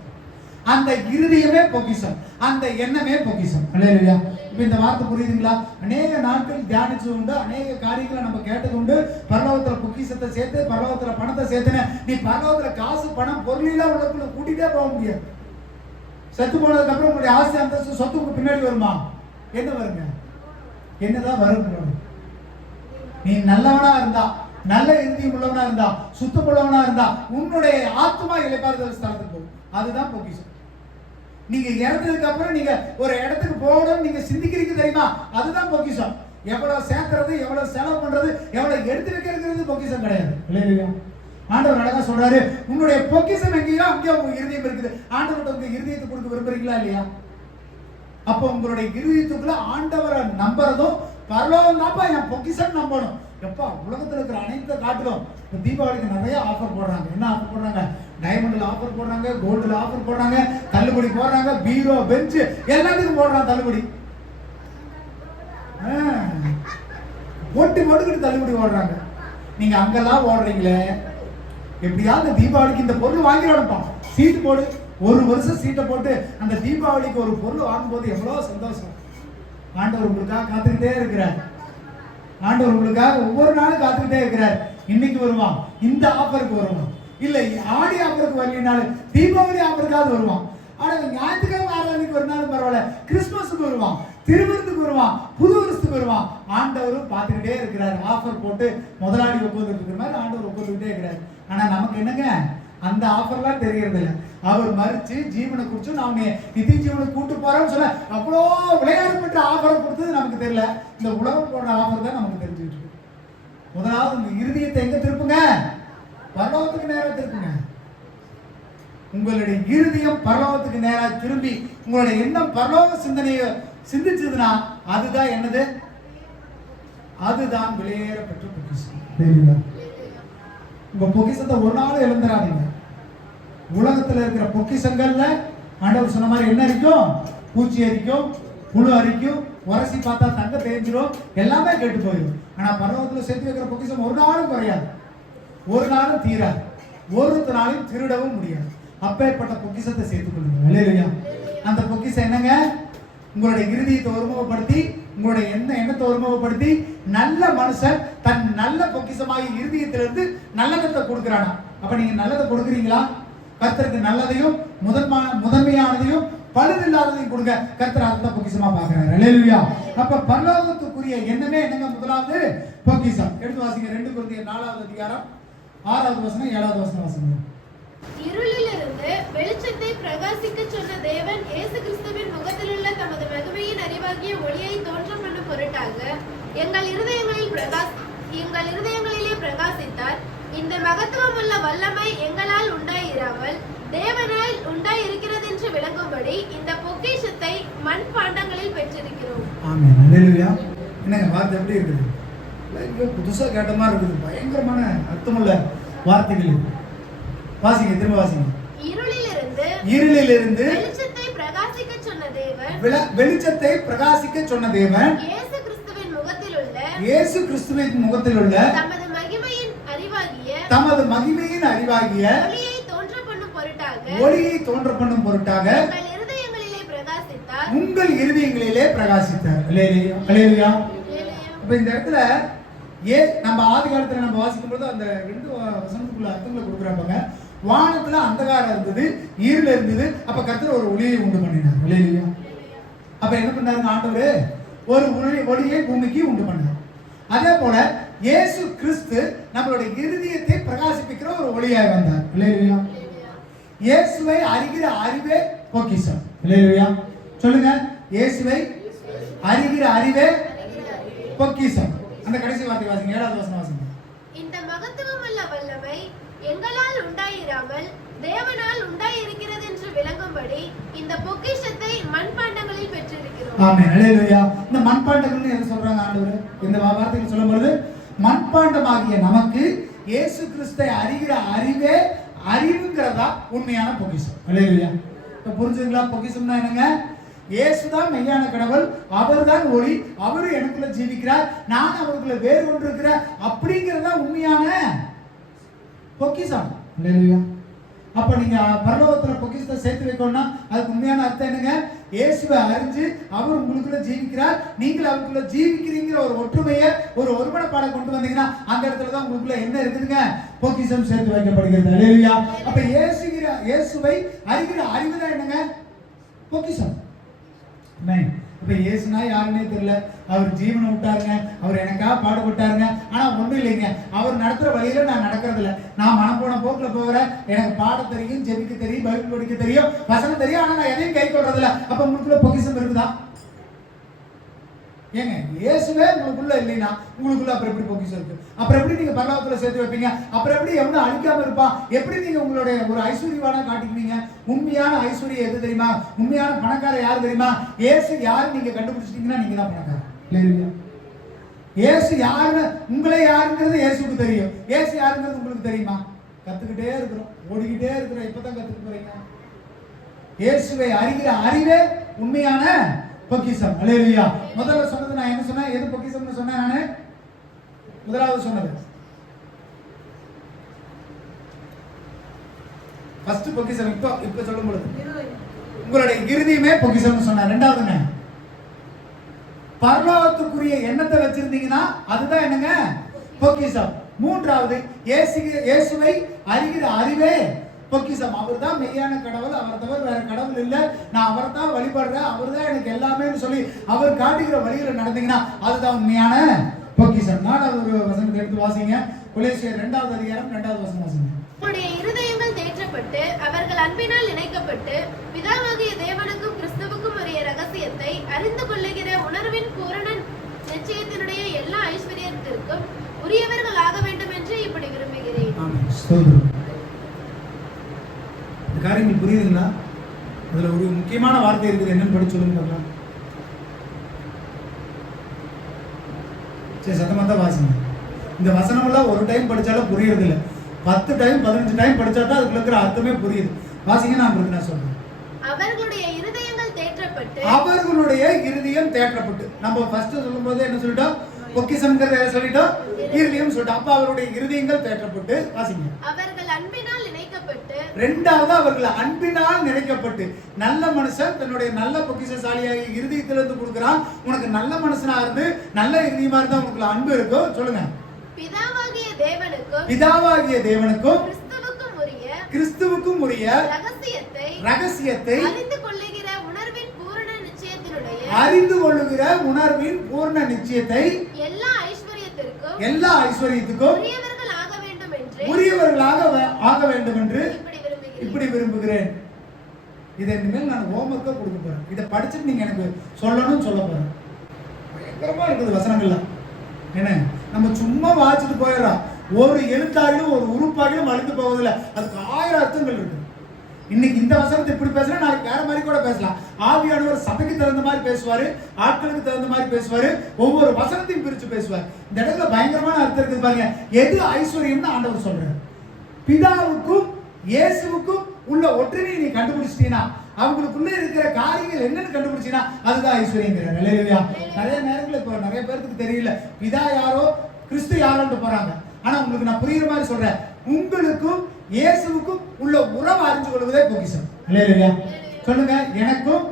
அந்த இருதயமே பொக்கிஷம், அந்த எண்ணமே பொக்கிஷம். அல்லேலூயா. இப்ப இந்த வார்த்தை புரியுதுங்களா? அநேக நாட்கள் தியானிச்சு உண்டு, அநேக காரியங்களை நம்ம கேட்டது உண்டு. பரலோகத்துல பொக்கிஷத்தை சேர்த்து, பரலோகத்துல பணத்தை சேர்த்துன நீ பரலோகத்துல காசு, பணம், பொருளெல்லாம் உள்ளக்குள்ள கூட்டிகிட்டே போக முடியாது. செத்து போனதுக்கு அப்புறம் உங்களுடைய ஆசை, அந்தஸ்து, சொத்துக்கு பின்னாடி வருமா? என்ன வருங்க? என்னதான் வரும்? நீ நல்லவனா இருந்தா, நல்ல இறுதியம் உள்ளவனா இருந்தா, சுத்தமுள்ளவனா இருந்தா உன்னுடைய ஆத்மா இளைப்பாறுதல் ஸ்தலத்துக்கு போகும். அதுதான் பொக்கிஷம். நீங்க இறந்ததுக்கு அப்புறம் நீங்க ஒரு இடத்துக்கு போகணும் நீங்க சிந்திக்கிறீங்க தெரியுமா? அதுதான் பொக்கிஷம். எவ்வளவு சேர்க்கிறது, எவ்வளவு செலவு பண்றது, எவ்வளவு எடுத்து வைக்கிறது பொக்கிஷம் கிடையாது. இல்லையா? ஆண்டவர் அழகா சொல்றாரு, உன்னுடைய பொக்கிஷம் எங்கேயோ அங்கேயோ உங்க இருதயம் இருக்குது. ஆண்டவர்கிட்ட உங்க இருதயத்தை கொடுக்க விரும்புறீங்களா இல்லையா? அப்போ உங்களுடைய இருதயத்துக்குள்ள ஆண்டவரை நம்புறதும் பரலோகம் தான்ப்பா என் பொக்கிஷம் நம்பணும். எப்பா உலகத்தில் இருக்கிற அனைத்து காட்டிலும் இப்போ தீபாவளிக்கு நிறைய ஆஃபர் போடுறாங்க. என்ன ஆஃபர் போடுறாங்க? டைமண்ட்ல ஆஃபர் போடுறாங்க, கோல்டுல ஆஃபர் போடுறாங்க, தள்ளுபடி போடுறாங்க, பீரோ, பெஞ்சு எல்லாத்துக்கும் போடுறாங்க தள்ளுபடி. போட்டுக்கிட்டு தள்ளுபடி ஓடுறாங்க. நீங்க அங்கெல்லாம் ஓடுறீங்களே, எப்படியாவது தீபாவளிக்கு இந்த பொருள் வாங்கிடணும்ப்பா, சீட்டு போடு. ஒரு வருஷம் சீட்டை போட்டு அந்த தீபாவளிக்கு ஒரு பொருள் வாங்கும்போது எவ்வளவு சந்தோஷம். ஆண்டவர் உங்களுக்காக காத்துக்கிட்டே இருக்கிறார். ஆண்டவர் உங்களுக்காக ஒவ்வொரு நாளும் காத்துக்கிட்டே இருக்கிறார். இன்னைக்கு வருவான், இந்த ஆஃபருக்கு வருவான், இல்ல ஆடி ஆஃபருக்கு வரலினாலும் தீபாவளி ஆஃபருக்காவது வருவான். ஆனா ஞாயிற்றுக்கிழமை ஆறாம் ஒரு நாள் பரவாயில்ல, கிறிஸ்துமஸுக்கு வருவான், திருவிருந்துக்கு வருவான், புது வருஷத்துக்கு வருவான். ஆண்டவரும் பார்த்துக்கிட்டே இருக்கிறார். ஆஃபர் போட்டு முதலாளி ஒப்புந்துட்டு இருக்கிற மாதிரி ஆண்டவர் ஒப்புந்துக்கிட்டே இருக்கிறார். ஆனா நமக்கு என்னங்க, அந்த ஆஃபர்லாம் தெரியறது இல்லை. அவர் மறிச்சு ஜீவனை குடிச்சு நான் நித்திய ஜீவனை கூட்டு போறேன்னு சொல்ல அவ்வளோ விளையாடப்பட்ட ஆஃபரை கொடுத்தது நமக்கு தெரியல. இந்த உலகம் போடுற ஆஃபர் தான் நமக்கு தெரிஞ்சுட்டு இருக்கு. முதலாவது உங்க இருதயத்தை எங்க திருப்புங்க? பரலோகத்துக்கு நேரா திருப்புங்க. உங்களுடைய இருதயம் பரலோகத்துக்கு நேரா திரும்பி உங்களுடைய எண்ணம் பரலோக சிந்தனையை சிந்திச்சதுன்னா அதுதான் என்னது? அதுதான் விலையேறப்பட்ட பொக்கிஷம். உங்க பொக்கிஷத்தை ஒரு நாள் இழந்துடாதீங்க. உலகத்துல இருக்கிற பொக்கிஷங்கள்ல ஆண்டவர் சொன்ன மாதிரி என்ன அரிக்கும்? பூச்சி அரிக்கும், புழு அரிக்கும், உரசி பார்த்தா தங்க தேஞ்சிரும், எல்லாமே கெட்டு போயிடும். ஆனா பரலோகத்துல சேர்த்து வைக்கிற பொக்கிஷம் ஒரு நாளும் குறையாது, ஒரு நாளும் தீராது, ஒரு நாளும் திருடவும் முடியாது. அப்பேற்பட்ட பொக்கிஷத்தை சேர்த்துக் கொள்ளுங்க. அல்லேலூயா. அந்த பொக்கிஷம் என்னங்க? உங்களுடைய இருதயத்தை ஒருமுகப்படுத்தி, உங்களுடைய எண்ணத்தை ஒருமுகப்படுத்தி, நல்ல மனுஷன் தன் நல்ல பொக்கிஷமாகி இருதயத்திலிருந்து நல்லதத்தை கொடுக்கிறானா? அப்ப நீங்க நல்லதை கொடுக்குறீங்களா? கர்த்தருக்கு நல்லதையும் முதன்மையானதையும் பழுதில்லாததையும் கொடுங்க. கர்த்தர் அந்த பொக்கிஷமா பாக்குறாரு. அல்லேலூயா. அப்ப பரலோகத்துக்குரிய எண்ணமே என்னங்க? முதலாவது பொக்கிஷம். எடுத்து வாசிங்க. 2 கொரிந்தியர் 4வது அதிகாரம் 6வது வசனம் 7வது வசனம் வாசிங்க. இருளிலிருந்து வெளிச்சத்தை பிரகாசிக்க சொன்ன தேவன் இயேசு கிறிஸ்துவின் முகத்திலுள்ள தமது மகிமையின் அறிவாகிய ஒளியை தோற்றம் பண்ணும் பொருட்டாக எங்கள் இருதயங்களிலே பிரகாசித்தார். இந்த மகத்துவம் உள்ள வல்லமை எங்களால் உண்டாயிராமல் தேவனால் உண்டாயிருக்கிறது என்று விளங்கும்படி இந்த பொக்கிஷத்தை மண் பாண்டங்களில் பெற்றிருக்கிறோம். ஆமென். அல்லேலூயா. என்னங்க வார்த்தை எப்படி இருக்குது? ஐயோ புதுசா கேட்ட மாதிரி இருக்குது. பயங்கரமான அர்த்தமுள்ள வார்த்தைகள் இது. வாசிங்க, திரும்ப வாசிங்க. இருளிலிருந்து வெளிச்சத்தை பிரகாசிக்க சொன்ன தேவன், வெளிச்சத்தை பிரகாசிக்க சொன்ன தேவன் இயேசு கிறிஸ்துவின் முகத்தில் உள்ள தமது மகிமையின் அறிவாகிய ஒளியை தோன்ற பண்ணும் பொருட்டாக உங்கள் இருதயங்களிலே பிரகாசித்தார். அல்லேலூயா. அப்ப இந்த இடத்துல நம்ம ஆதி காலத்துல நம்ம வாசிக்கும் போது அந்த 2 வசனத்துக்குள்ள அர்த்தங்களை கொடுக்குறாங்க. வானத்துல அந்தகாரம் இருந்தது, இருள் இருந்தது. அப்ப கர்த்தர் ஒரு ஒளியை உண்டு பண்ணினார். அல்லேலூயா. அப்ப என்ன பண்ணாருங்க ஆண்டவர்? ஒரு ஒளியை பூமிக்கு உண்டு பண்ணார். அதே போல இயேசு கிறிஸ்து நம்மளுடைய இருதயத்தை பிரகாசிப்பிக்கிற ஒரு ஒளியாய் வந்தார். அல்லேலூயா. இயேசுவை அறிகிற அறிவே பொக்கிஷம். அல்லேலூயா. சொல்லுங்க, இயேசுவை அறிகிற அறிவே பொக்கிஷம். அந்த கடைசி வார்த்தை வாசிங்க, 7வது வசனம் வாசிங்க. இந்த மகத்துவமுள்ள வல்லமை எங்களால் உண்டாயிராமல் தேவனால் உண்டாயிருக்கிறது என்று விளங்கும்படி இந்த பொக்கிஷத்தை மண்பாண்டங்களில் பெற்றிருக்கிறோம். ஆமென். அல்லேலூயா. இந்த மண்பாண்டங்கள்னு எதை சொல்றாங்க ஆண்டவர்? இந்த வார்த்தைகள் சொல்லும்போது மண்பாண்டமாகிய நமக்கு இயேசு கிறிஸ்துவை அறிகிற அறிவே அறிவுங்கிறதா உண்மையான பொக்கிஷம். அல்லேலூயா. இப்ப புரிஞ்சுங்களா? பொக்கிஷம்னா என்னங்க? இயேசுதான் மெய்யான கடவுள், அவர்தான் ஒளி, அவரு எனக்குள்ள ஜீவிக்கிறார், நான் அவருக்குள்ள வேறு கொண்டு இருக்கிறேன் அப்படிங்கிறதா உண்மையான பொக்கிஷம். அல்லேலூயா. அப்ப நீங்க பரலோகத்துல பொக்கிஷத்தை சேர்த்து வைக்கணும்னா அதுக்கு உண்மையான அர்த்தம் என்னங்க? இயேசுவை அறிஞ்சு அவர் உங்களுக்குள்ள ஜீவிக்கிறார், நீங்கள் அவருக்குள்ள ஜீவிக்கிறீங்கிற ஒரு ஒற்றுமையை, ஒரு ஒருமனப்பாடை கொண்டு வந்தீங்கன்னா அந்த இடத்துலதான் உங்களுக்குள்ள என்ன இருக்குதுங்க? பொக்கிஷம் சேர்த்து வைக்கப்படுகிறது. அல்லேலூயா. அப்ப இயேசுவை அறிகிற அறிவுதான் என்னங்க? பொக்கிஷம். இப்ப இயேசுனா யாருன்னே தெரியல. அவர் ஜீவனை விட்டாருங்க, அவர் எனக்காக பாடுபட்டாருங்க. ஆனா ஒண்ணும் இல்லைங்க, அவர் நடத்துற வழியில நான் நடக்கிறது இல்லை. நான் மனம் போன போக்குல போகிறேன். எனக்கு பாட தெரியும், ஜெபிக்க தெரியும், பைபிள் படிக்க தெரியும், வசனம் தெரியும், ஆனா நான் எதையும் கை கொள்றது இல்லை. அப்ப உங்களுக்குள்ள பொக்கிஷம் இருக்குதா? ஏங்க, இயேசுவே உங்களுக்குள்ள இல்லைன்னா உங்களுக்குள்ள அப்புறம் எப்படி பொக்கிஷம் இருக்கு? அப்புறம் எப்படி நீங்க பரலோகத்துல சேர்த்து வைப்பீங்க? அப்புறம் எப்படி எவனும் அழிக்காம இருப்பான்? எப்படி நீங்க உங்களுடைய ஒரு ஐஸ்வர்யவானா காட்டிக்குவீங்க? உண்மையான ஐஸ்வர்யம் எது தெரியுமா? உண்மையான பணக்காரர் யாரு தெரியுமா? இயேசு யாரு நீங்க கண்டுபிடிச்சிட்டீங்கன்னா நீங்க தான் பணக்காரர். இல்லையா? இயேசு யாருன்னு உங்களே யாருங்கிறது இயேசுக்கு தெரியும். இயேசு யாருங்கிறது உங்களுக்கு தெரியுமா? கத்துக்கிட்டே இருக்கிறோம், ஓடிக்கிட்டே இருக்கிறோம். இப்பதான் கத்துக்க போறீங்க. இயேசுவை அறிகிற அறிவே உண்மையான பொக்கிஷம். அல்லேலூயா. முதல்ல சொன்னது நான் என்ன சொன்னேன்? எது பொக்கிஷம்னு சொன்னேன்? நானு முதலாவது சொன்னது ஃபர்ஸ்ட் பொக்கிஷம். இப்ப சொல்லும் பொழுது உங்களுடைய இருதயமே பொக்கிஷம்னு சொன்னேன். ரெண்டாவதுங்க, பரலோகத்துக்குரிய எண்ணத்தை வச்சிருந்தீங்கன்னா அதுதான் என்னங்க? பொக்கிஷம். மூன்றாவது, இயேசுவை அறிகிற அறிவே பொக்கிஷம். அவர் தான் மெய்யான கடவுள், அவர் தவிர வேற கடவுள் இல்லை, நான் அவரை தான் வழிபடுறேன், அவர் தான் எனக்கு எல்லாமே சொல்லி அவர் காட்டுகிற வழியில நடந்தீங்கன்னா அதுதான் உண்மையான பொக்கிஷம். 4வது ஒரு வசனத்தை எடுத்து வாசிங்க. கொலோசியர் 2வது அதிகாரம் 2வது வசனம் வாசிங்க. உங்களுடைய இருதயங்கள் தேற்றப்பட்டு அவர்கள் அன்பினால் இணைக்கப்பட்டு பிதாவாகிய தேவனுக்கும் கிறிஸ்துவுக்கும் உரிய ரகசியத்தை அறிந்து கொள்ளுகிற உணர்வின் பூரண நிச்சயத்தினுடைய எல்லா ஐஸ்வர்யத்திற்கும் உரியவர்கள் ஆக வேண்டும் என்று இப்படி விரும்புகிறேன். இந்த காரியங்கள் புரியுதுங்களா? அதுல ஒரு முக்கியமான வார்த்தை இருக்குது. என்னன்னு படிச்சு சொல்லுங்க பார்க்கலாம். சரி, சத்தமா தான் வாசிங்க. இந்த வசனம் எல்லாம் ஒரு டைம் படிச்சாலும் புரியறது இல்லை. 10 டைம் 15 டைம் படிச்சா தான் அதுக்குள்ள இருக்கிற அர்த்தமே புரியுது. வாசிங்க, நான் உங்களுக்கு நான் சொல்றேன். அவர்களுடைய இருதயங்கள் தேற்றப்பட்டு, அவர்களுடைய இருதயம் தேற்றப்பட்டு. நம்ம ஃபர்ஸ்ட் சொல்லும்போது என்ன சொல்லிட்டோம்? பொக்கிஷம்ங்கறத சொல்லிட்டோம், இருதயம் சொல்லிட்டோம். அப்ப அவருடைய இருதயங்கள் தேற்றப்பட்டு. வாசிங்க. அவர்கள் அன்பினால் இணைக்கப்பட்டு. ரெண்டாவது, அவர்கள் அன்பினால் நிறைக்கப்பட்டு. நல்ல மனுஷன் தன்னுடைய நல்ல பொக்கிஷசாலியாகி இருதயத்திலிருந்து கொடுக்கிறான். உனக்கு நல்ல மனுஷனா இருந்து நல்ல இருதயமா இருந்தா உனக்கு அன்பு இருக்கும். சொல்லுங்க. பிதாவாகிய தேவனுக்கும் கிறிஸ்துவுக்கும் உரிய ரகசியத்தை அறிந்து கொள்ளுகிற உணர்வின் பூரண நிச்சயத்தை எல்லா ஐஸ்வர்யத்துக்கும் உரியவர்களாக ஆக வேண்டும் என்று இப்படி விரும்புகிறேன். இதை இனிமேல் நான் ஹோம்வொர்க்கா கொடுக்க போறேன். இதை படிச்சுட்டு நீங்க எனக்கு சொல்லணும்னு சொல்ல போறேன். பயங்கரமா இருக்குது வசனங்கள்லாம். என்ன, நம்ம சும்மா வாசிச்சுட்டு போயிடறோம். ஒரு எழுத்தாகிலும் ஒரு உறுப்பாகிலும் அழிந்து போவதில்லை. அதுக்கு 1000 அர்த்தங்கள் இருக்கு. இன்னைக்கு இந்த வசனத்தை இப்படி பேசலாம், நாளைக்கு வேற மாதிரி கூட பேசலாம். ஆவியானவர் சபைக்கு தகுந்த மாதிரி பேசுவாரு, ஆட்களுக்கு தகுந்த மாதிரி பேசுவாரு, ஒவ்வொரு வசனத்தையும் பிரிச்சு பேசுவார். இந்த இடத்துல பயங்கரமான அர்த்தம் இருக்குது பாருங்க. எது ஐஸ்வர்யம்னு ஆண்டவர் சொல்றாரு. பிதாவுக்கும் இயேசுவுக்கும் உள்ள ஒற்றுமையை நீ கண்டுபிடிச்சிட்டீங்கன்னா, அவங்களுக்குள்ள இருக்கிற காரியங்கள் என்னன்னு கண்டுபிடிச்சீங்கன்னா அதுதான் ஐஸ்வர்யங்கிறார். அல்லேலூயா. நிறைய நேரங்கள் இப்போ நிறைய பேருக்கு தெரியல பிதா யாரோ கிறிஸ்து யாரோன்னு போறாங்க. ஆனா உங்களுக்கு நான் புரியுற மாதிரி சொல்றேன், உங்களுக்கும் இயேசுவுக்கும் உள்ள உறவு அறிஞ்சு கொள்வதே பொக்கிஷம். அல்லேலூயா. சொல்லுங்க, எனக்கும்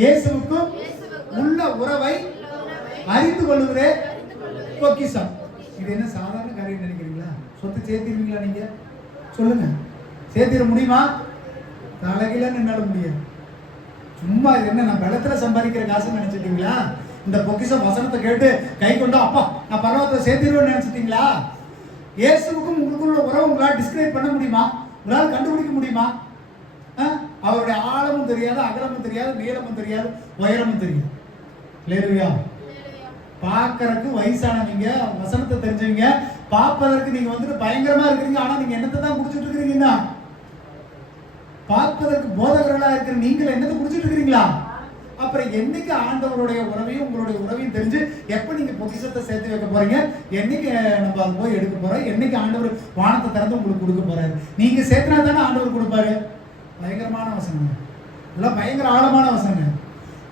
இயேசுவுக்கும் உள்ள உறவை அறிந்து கொள்வதே பொக்கிஷம். இது என்ன சாதாரண காரியம் நினைக்கிறீங்களா? சொத்து சேர்த்திருவீங்களா நீங்க? சொல்லுங்க, சேர்த்திட முடியுமா? தலைகிலன்னு என்னால முடியாது. சும்மா இது என்ன நான் வெள்ளத்துல சம்பாதிக்கிற காசுன்னு நினைச்சிட்டீங்களா? இந்த பொக்கிஷம் வசனத்தை கேட்டு கை கொண்டா அப்பா நான் பரவத்தை சேர்த்திருவேன்னு நினைச்சிட்டீங்களா? இயேசுவுக்கும் உங்களுக்குள்ள உறவு உங்களால் டிஸ்கிரைப் பண்ண முடியுமா? உங்களால் கண்டுபிடிக்க முடியுமா? அவருடைய ஆழமும் தெரியாது, அகலமும் தெரியாது, நீளமும் தெரியாது, உயரமும் தெரியாது. அல்லேலூயா. பார்க்கறதுக்கு வயசானவங்க, வசனத்தை தெரிஞ்சவங்க, பார்ப்பதற்கு நீங்க வந்துட்டு பயங்கரமா இருக்கிறீங்க. ஆனா நீங்க என்னத்தை தான் குடிச்சிட்டு இருக்கிறீங்கன்னா, பார்ப்பதற்கு போதகர்களா இருக்கிற நீங்கள் என்னத்தை குடிச்சிட்டு இருக்கிறீங்களா? அப்புறம் என்னைக்கு ஆண்டவருடைய உறவையும் உங்களுடைய உறவையும் தெரிஞ்சு எப்ப நீங்க பொக்கிஷத்தை சேர்த்து வைக்க போறீங்க? என்னைக்கு நம்ம அதை போய் எடுக்க போறோம்? என்னைக்கு ஆண்டவர் வானத்தை திறந்து உங்களுக்கு கொடுக்க போறாரு? நீங்க சேர்த்தனா தானே ஆண்டவர் கொடுப்பாரு. பயங்கரமான வசனம், இதெல்லாம் பயங்கர ஆழமான வசனம்.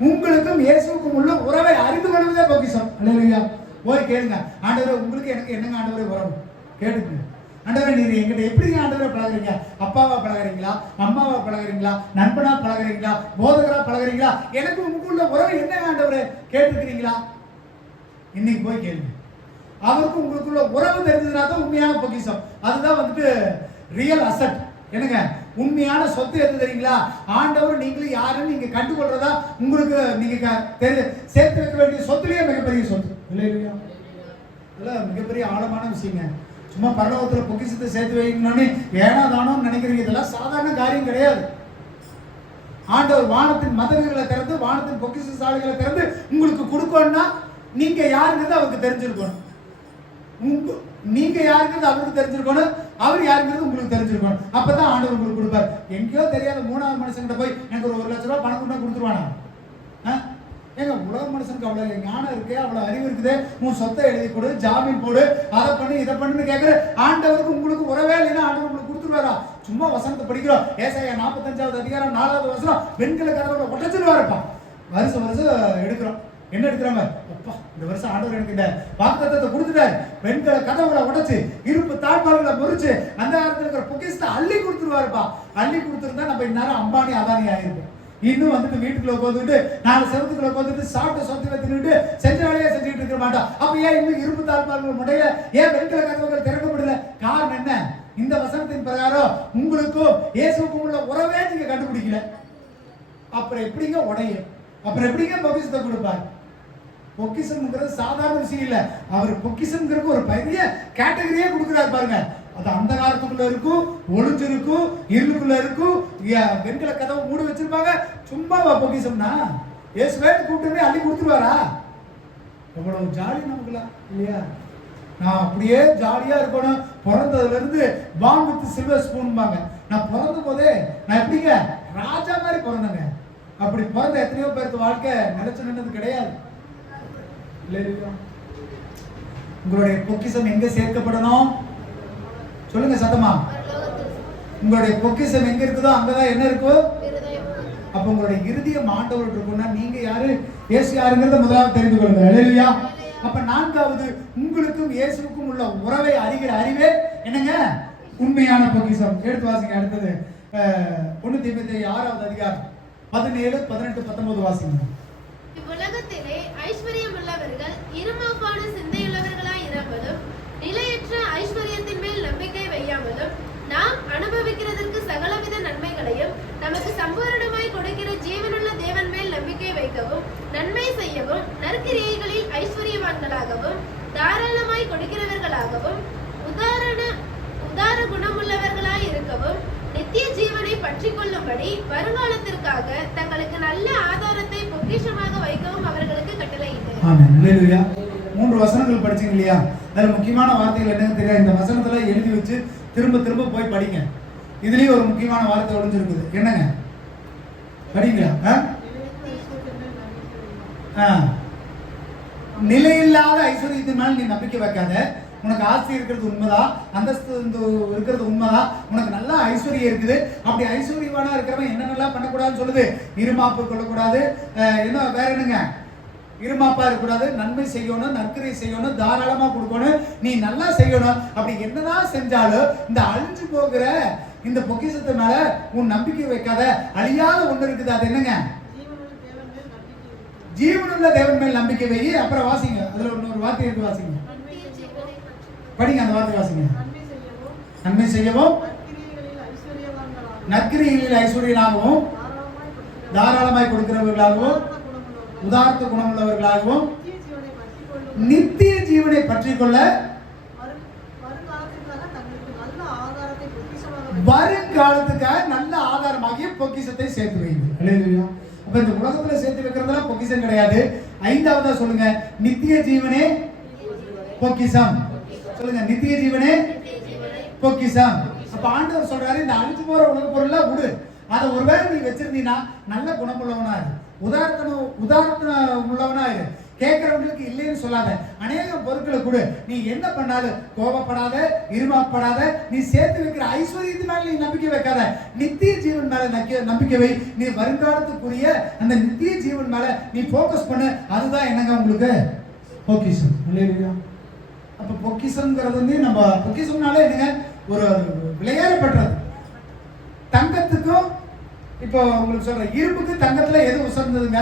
உங்களுக்கும் இயேசுவுக்கும் உள்ள உறவை அறிந்து கொள்வதே பொக்கிஷம். அல்லேலூயா. போய் கேளுங்க, ஆண்டவரே உங்களுக்கு எனக்கு என்னங்க ஆண்டவரே உறவு? கேட்டுங்க, ஆண்டவரே நீங்க எங்கிட்ட எப்படி ஆண்டவரை பழகுறீங்க? அப்பாவா பழகுறீங்களா, அம்மாவா பழகுறீங்களா, நண்பனா பழகுறீங்களா, போதகரா பழகுறீங்களா? எனக்கு உங்களுக்குள்ள உறவு என்ன ஆண்டவரே கேட்டுக்கிறீங்களா? இன்னைக்கு போய் கேளுங்க. அவருக்கும் உங்களுக்குள்ள உறவு தெரிஞ்சதுனா தான் உண்மையான பொக்கிஷம். அதுதான் வந்துட்டு ரியல் அசட். என்னங்க உண்மையான சொத்து எது தெரியுங்களா? ஆண்டவர் நீங்களும் யாருன்னு நீங்க கண்டுகொள்றதா உங்களுக்கு நீங்க சேர்த்து வைக்க வேண்டிய சொத்துலயே மிகப்பெரிய சொத்து. இல்லையா? இதெல்லாம் மிகப்பெரிய ஆழமான விஷயங்க. சும்மா பரலோகத்துல பொக்கிஷத்தை சேர்த்து வைக்கணும்னு ஏனா தானோன்னு நினைக்கிறீங்க. இதெல்லாம் சாதாரண காரியம் கிடையாது. ஆண்டவர் வானத்தின் மதகுகளை திறந்து, வானத்தின் பொக்கிஷ சாலைகளை திறந்து உங்களுக்கு கொடுக்கணும்னா நீங்க யாருங்கிறது அவருக்கு தெரிஞ்சிருக்கணும். நீங்க யாருங்கிறது அவருக்கு தெரிஞ்சிருக்கணும், அவர் யாருங்கிறது உங்களுக்கு தெரிஞ்சிருக்கணும். அப்பதான் ஆண்டவர் உங்களுக்கு கொடுப்பார். எங்கேயோ தெரியாத மூணாவது மனுஷன்கிட்ட போய் எனக்கு ஒரு 1 லட்சம் ரூபாய் பணம் கொண்டா கொடுத்துருவானா? ஏங்க உலக மனுஷனுக்கு அவ்வளவு ஞானம் இருக்கு, அவ்வளவு அறிவு இருக்குது. உன் சொத்தை எழுதி கொடு, ஜாமீன் போடு, அதை பண்ணு இதை பண்ணுன்னு கேட்கிற ஆண்டவருக்கு உங்களுக்கு உறவே இல்லைன்னா ஆண்டவர் உங்களுக்கு கொடுத்துருவாரா? சும்மா வசனத்தை படிக்கிறோம். ஏசாயா 45வது அதிகாரம் 4வது வசனம், வெண்கல கதவுல உடைச்சிருவாருப்பா. வருஷம் எடுக்கிறோம். என்ன எடுக்கிறாங்க? அப்பா இந்த வருஷம் ஆண்டவர் எனக்கு இந்த வாக்குத்தத்தத்தை கொடுத்துட்டாரு. வெண்கல கதவுகளை உடைச்சு, இருப்பு தாழ்பால்களை முறிச்சு, அந்த காலத்துல இருக்கிற பொக்கிஷத்தை அள்ளி கொடுத்துருவாருப்பா. அள்ளி கொடுத்துருந்தா நம்ம இந்நேரம் அம்பானி அதானி ஆயிருப்போம். இன்னும் வந்துட்டு வீட்டுக்குள்ள உட்காந்துட்டு 4 செவத்துக்குள்ள உட்காந்துட்டு சாப்பிட்டு சொத்துல தின்னுட்டு செஞ்ச வேலையை செஞ்சுட்டு இருக்க மாட்டோம். அப்ப ஏன் இன்னும் இருப்பு தாழ்பால்கள் முடையில ஏன் வெண்கல கதவுகள் திறக்கப்படல? காரணம் என்ன? இந்த வசனத்தின் பிரகாரம் உங்களுக்கும் இயேசுவுக்கும் உள்ள உறவே நீங்க கண்டுபிடிக்கல. அப்புறம் எப்படிங்க உடையும்? அப்புறம் எப்படிங்க பொக்கிஷத்தை கொடுப்பார்? பொக்கிஷம்ங்கிறது சாதாரண விஷயம் இல்ல. அவர் பொக்கிஷம்ங்கிறது ஒரு பெரிய கேட்டகரியே கொடுக்குறாரு பாருங்க. அது அந்த காலத்துக்குள்ள இருக்கும், ஒளிஞ்சிருக்கும், இருளுக்குள்ள இருக்கும், வெண்கல கதவை மூடி வச்சிருப்பாங்க. சும்மாவா பொக்கிஷம்னா? இயேசுவே கூப்பிட்டு அள்ளி கொடுத்துருவாரா? எவ்வளவு ஜாலி நமக்குலாம் இல்லையா? நான் அப்படியே ஜாலியா இருக்கணும். பிறந்ததுல இருந்து பான் வித் சில்வர் ஸ்பூன்பாங்க. நான் பிறந்த போதே நான் எப்படிங்க ராஜா மாதிரி பிறந்தேங்க. அப்படி பிறந்த எத்தனையோ பேருக்கு வாழ்க்கை நினைச்சு நின்னது கிடையாது. உங்களுடைய பொக்கிஷம் எங்க சேர்க்கப்படணும்? சொல்லுங்க சத்தமா. உங்களுடைய பொக்கிஷம் எங்க இருக்குதோ அங்கதான் என்ன இருக்கும்? அப்ப உங்களுடைய இருதயம் ஆண்டவர் இருக்குன்னா நீங்க யாரு, இயேசு யாருங்கிறத முதலாவது தெரிந்து கொள்ளுங்க. அல்லேலூயா. அப்ப 4வது, உங்களுக்கும் இயேசுவுக்கும் உள்ள உறவை அறிகிற அறிவே என்னங்க? உண்மையான பொக்கிஷம். எடுத்து வாசிங்க. அடுத்தது 1 தீமோத்தேயு 6வது அதிகாரம் 17, 18, 19 வாசிங்க. இவ்வுலகத்திலே ஐஸ்வர்யம் உள்ளவர்கள் இருமாப்பான சிந்தையுள்ளவர்களாய் இராமலும், நிலையற்ற ஐஸ்வர்யத்தின் மேல் நம்பிக்கை வையாமலும், நாம் அனுபவிக்கிறதற்கு சகலவித நன்மைகளையும் நமக்கு சம்பூரணமாய் கொடுக்கிற ஜீவனுள்ள தேவன் மேல் நம்பிக்கை வைக்கவும், நன்மை செய்யவும், நற்கிரியைகளில் ஐஸ்வர்யவான்களாகவும், தாராளமாய் கொடுக்கிறவர்களாகவும், உதார குணமுள்ளவர்களாய் இருக்கவும், நித்திய ஜீவனை பற்றி கொள்ளும்படி வருங்காலத்திற்காக தங்களுக்கு நல்ல ஆதாரத்தை பொக்கிஷமாக வைக்கவும் அவர்களுக்கு கட்டளையிட்டார். ஆமென். அல்லேலூயா. 3 வசனங்கள் படிச்சீங்க இல்லையா? அதுல முக்கியமான வார்த்தைகள் என்னன்னு தெரியாது. இந்த வசனத்துல எழுதி வச்சு திரும்ப திரும்ப போய் படிங்க. இதுலயும் ஒரு முக்கியமான வார்த்தை ஒளிஞ்சிருக்குது. என்னங்க படிங்களா? நிலையில்லாத ஐஸ்வர்யத்தின் மேல நீ நம்பிக்கை வைக்காத. உனக்கு ஆஸ்தி இருக்கிறது உண்மைதான், அந்தஸ்து இருக்கிறது உண்மைதான், உனக்கு நல்ல ஐஸ்வர்யம் இருக்குது. அப்படி ஐஸ்வர்யவானா இருக்கிறவன் என்னென்னலாம் பண்ணக்கூடாதுன்னு சொல்லுது. இருமாப்பு கொள்ளக்கூடாது, என்ன வேற என்னங்க, இருமாப்பா இருக்கக்கூடாது, நன்மை செய்யணும், நற்கரை செய்யணும், தாராளமா கொடுக்கணும், நீ நல்லா செய்யணும். அப்படி என்னதான் செஞ்சாலும் இந்த அழிஞ்சு போகிற இந்த பொக்கிஷத்து மேல உன் நம்பிக்கை வைக்காத. அழியாத ஒண்ணு இருக்குது, அது என்னங்க? ஜீவனுள்ள தேவன் மேல் நம்பிக்கை வை. அப்புறம் வாசிங்க, அதுல இன்னொரு வார்த்தை இருக்கு, வாசிங்க, படிங்க அந்த வார்த்தை வாசிங்க. நன்மை செய்யவும் நற்கிரிகளில் ஐஸ்வர்யனாகவும் தாராளமாய் கொடுக்கிறவர்களாகவும் உதார்த்த குணமுள்ளவர்களாகவும் நித்திய ஜீவனை பற்றி கொள்ள வருங்காலத்துக்காக நல்ல ஆதாரமாகிய பொக்கிஷத்தை சேர்த்து வைங்க. அப்ப இந்த உலகத்துல சேர்த்து வைக்கிறதுல பொக்கிஷம் கிடையாது. ஐந்தாவதா சொல்லுங்க, நித்திய ஜீவனே பொக்கிஷம். சொல்லுங்க, நித்திய ஜீவனே பொக்கிஷம். அப்ப ஆண்டவர் சொல்றாரு, இந்த அழிஞ்சு போற உலக பொருளா விடு. அதை ஒருவேளை நீ வச்சிருந்தீங்கன்னா நல்ல குணமுள்ளவனா இரு, உதாரணம் உள்ளவனா இரு. கேட்கிறவங்களுக்கு இல்லைன்னு சொல்லாத. அநேக பொருட்களை கொடு. நீ என்ன பண்ணாலும் கோபப்படாத, இருமாப்படாத. நீ சேர்த்து வைக்கிற ஐஸ்வர்யத்து மேல நீ நம்பிக்கை வைக்காத. நித்திய ஜீவன் மேல நம்பிக்கை வை. நீ வருங்காலத்துக்குரிய அந்த நித்திய ஜீவன் மேல நீ போக்கஸ் பண்ணு. அதுதான் என்னங்க உங்களுக்கு பொக்கிஷம். இல்லையா? அப்ப பொக்கிஷம்ங்கிறது வந்து நம்ம பொக்கிஷம்னாலே என்னங்க, ஒரு விளையாடப்படுறது. தங்கத்துக்கும் இப்போ உங்களுக்கு சொல்ற இரும்புக்கு தங்கத்துல எது உசர்ந்ததுங்க?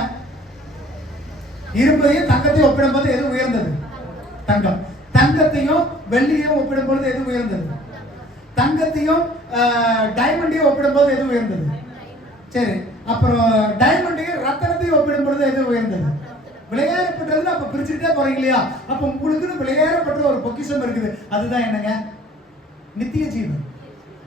இரும்பையும் தங்கத்தையும் ஒப்பிடும்போது எது உயர்ந்தது? தங்கம். தங்கத்தையும் வெள்ளியையும் ஒப்பிடும்போது எது உயர்ந்தது? தங்கத்தையும் டைமண்டையும் ஒப்பிடும்போது எது உயர்ந்தது? சரி, அப்புறம் டைமண்டையும் ரத்தனத்தையும் ஒப்பிடும்போது எது உயர்ந்தது? விளையாடப்பட்டது. அப்ப பிரிச்சுட்டே போறீங்க இல்லையா? அப்ப உங்களுக்கு விளையாடப்பட்ட ஒரு பொக்கிஷம் இருக்குது. அதுதான் என்னங்க? நித்திய ஜீவன்.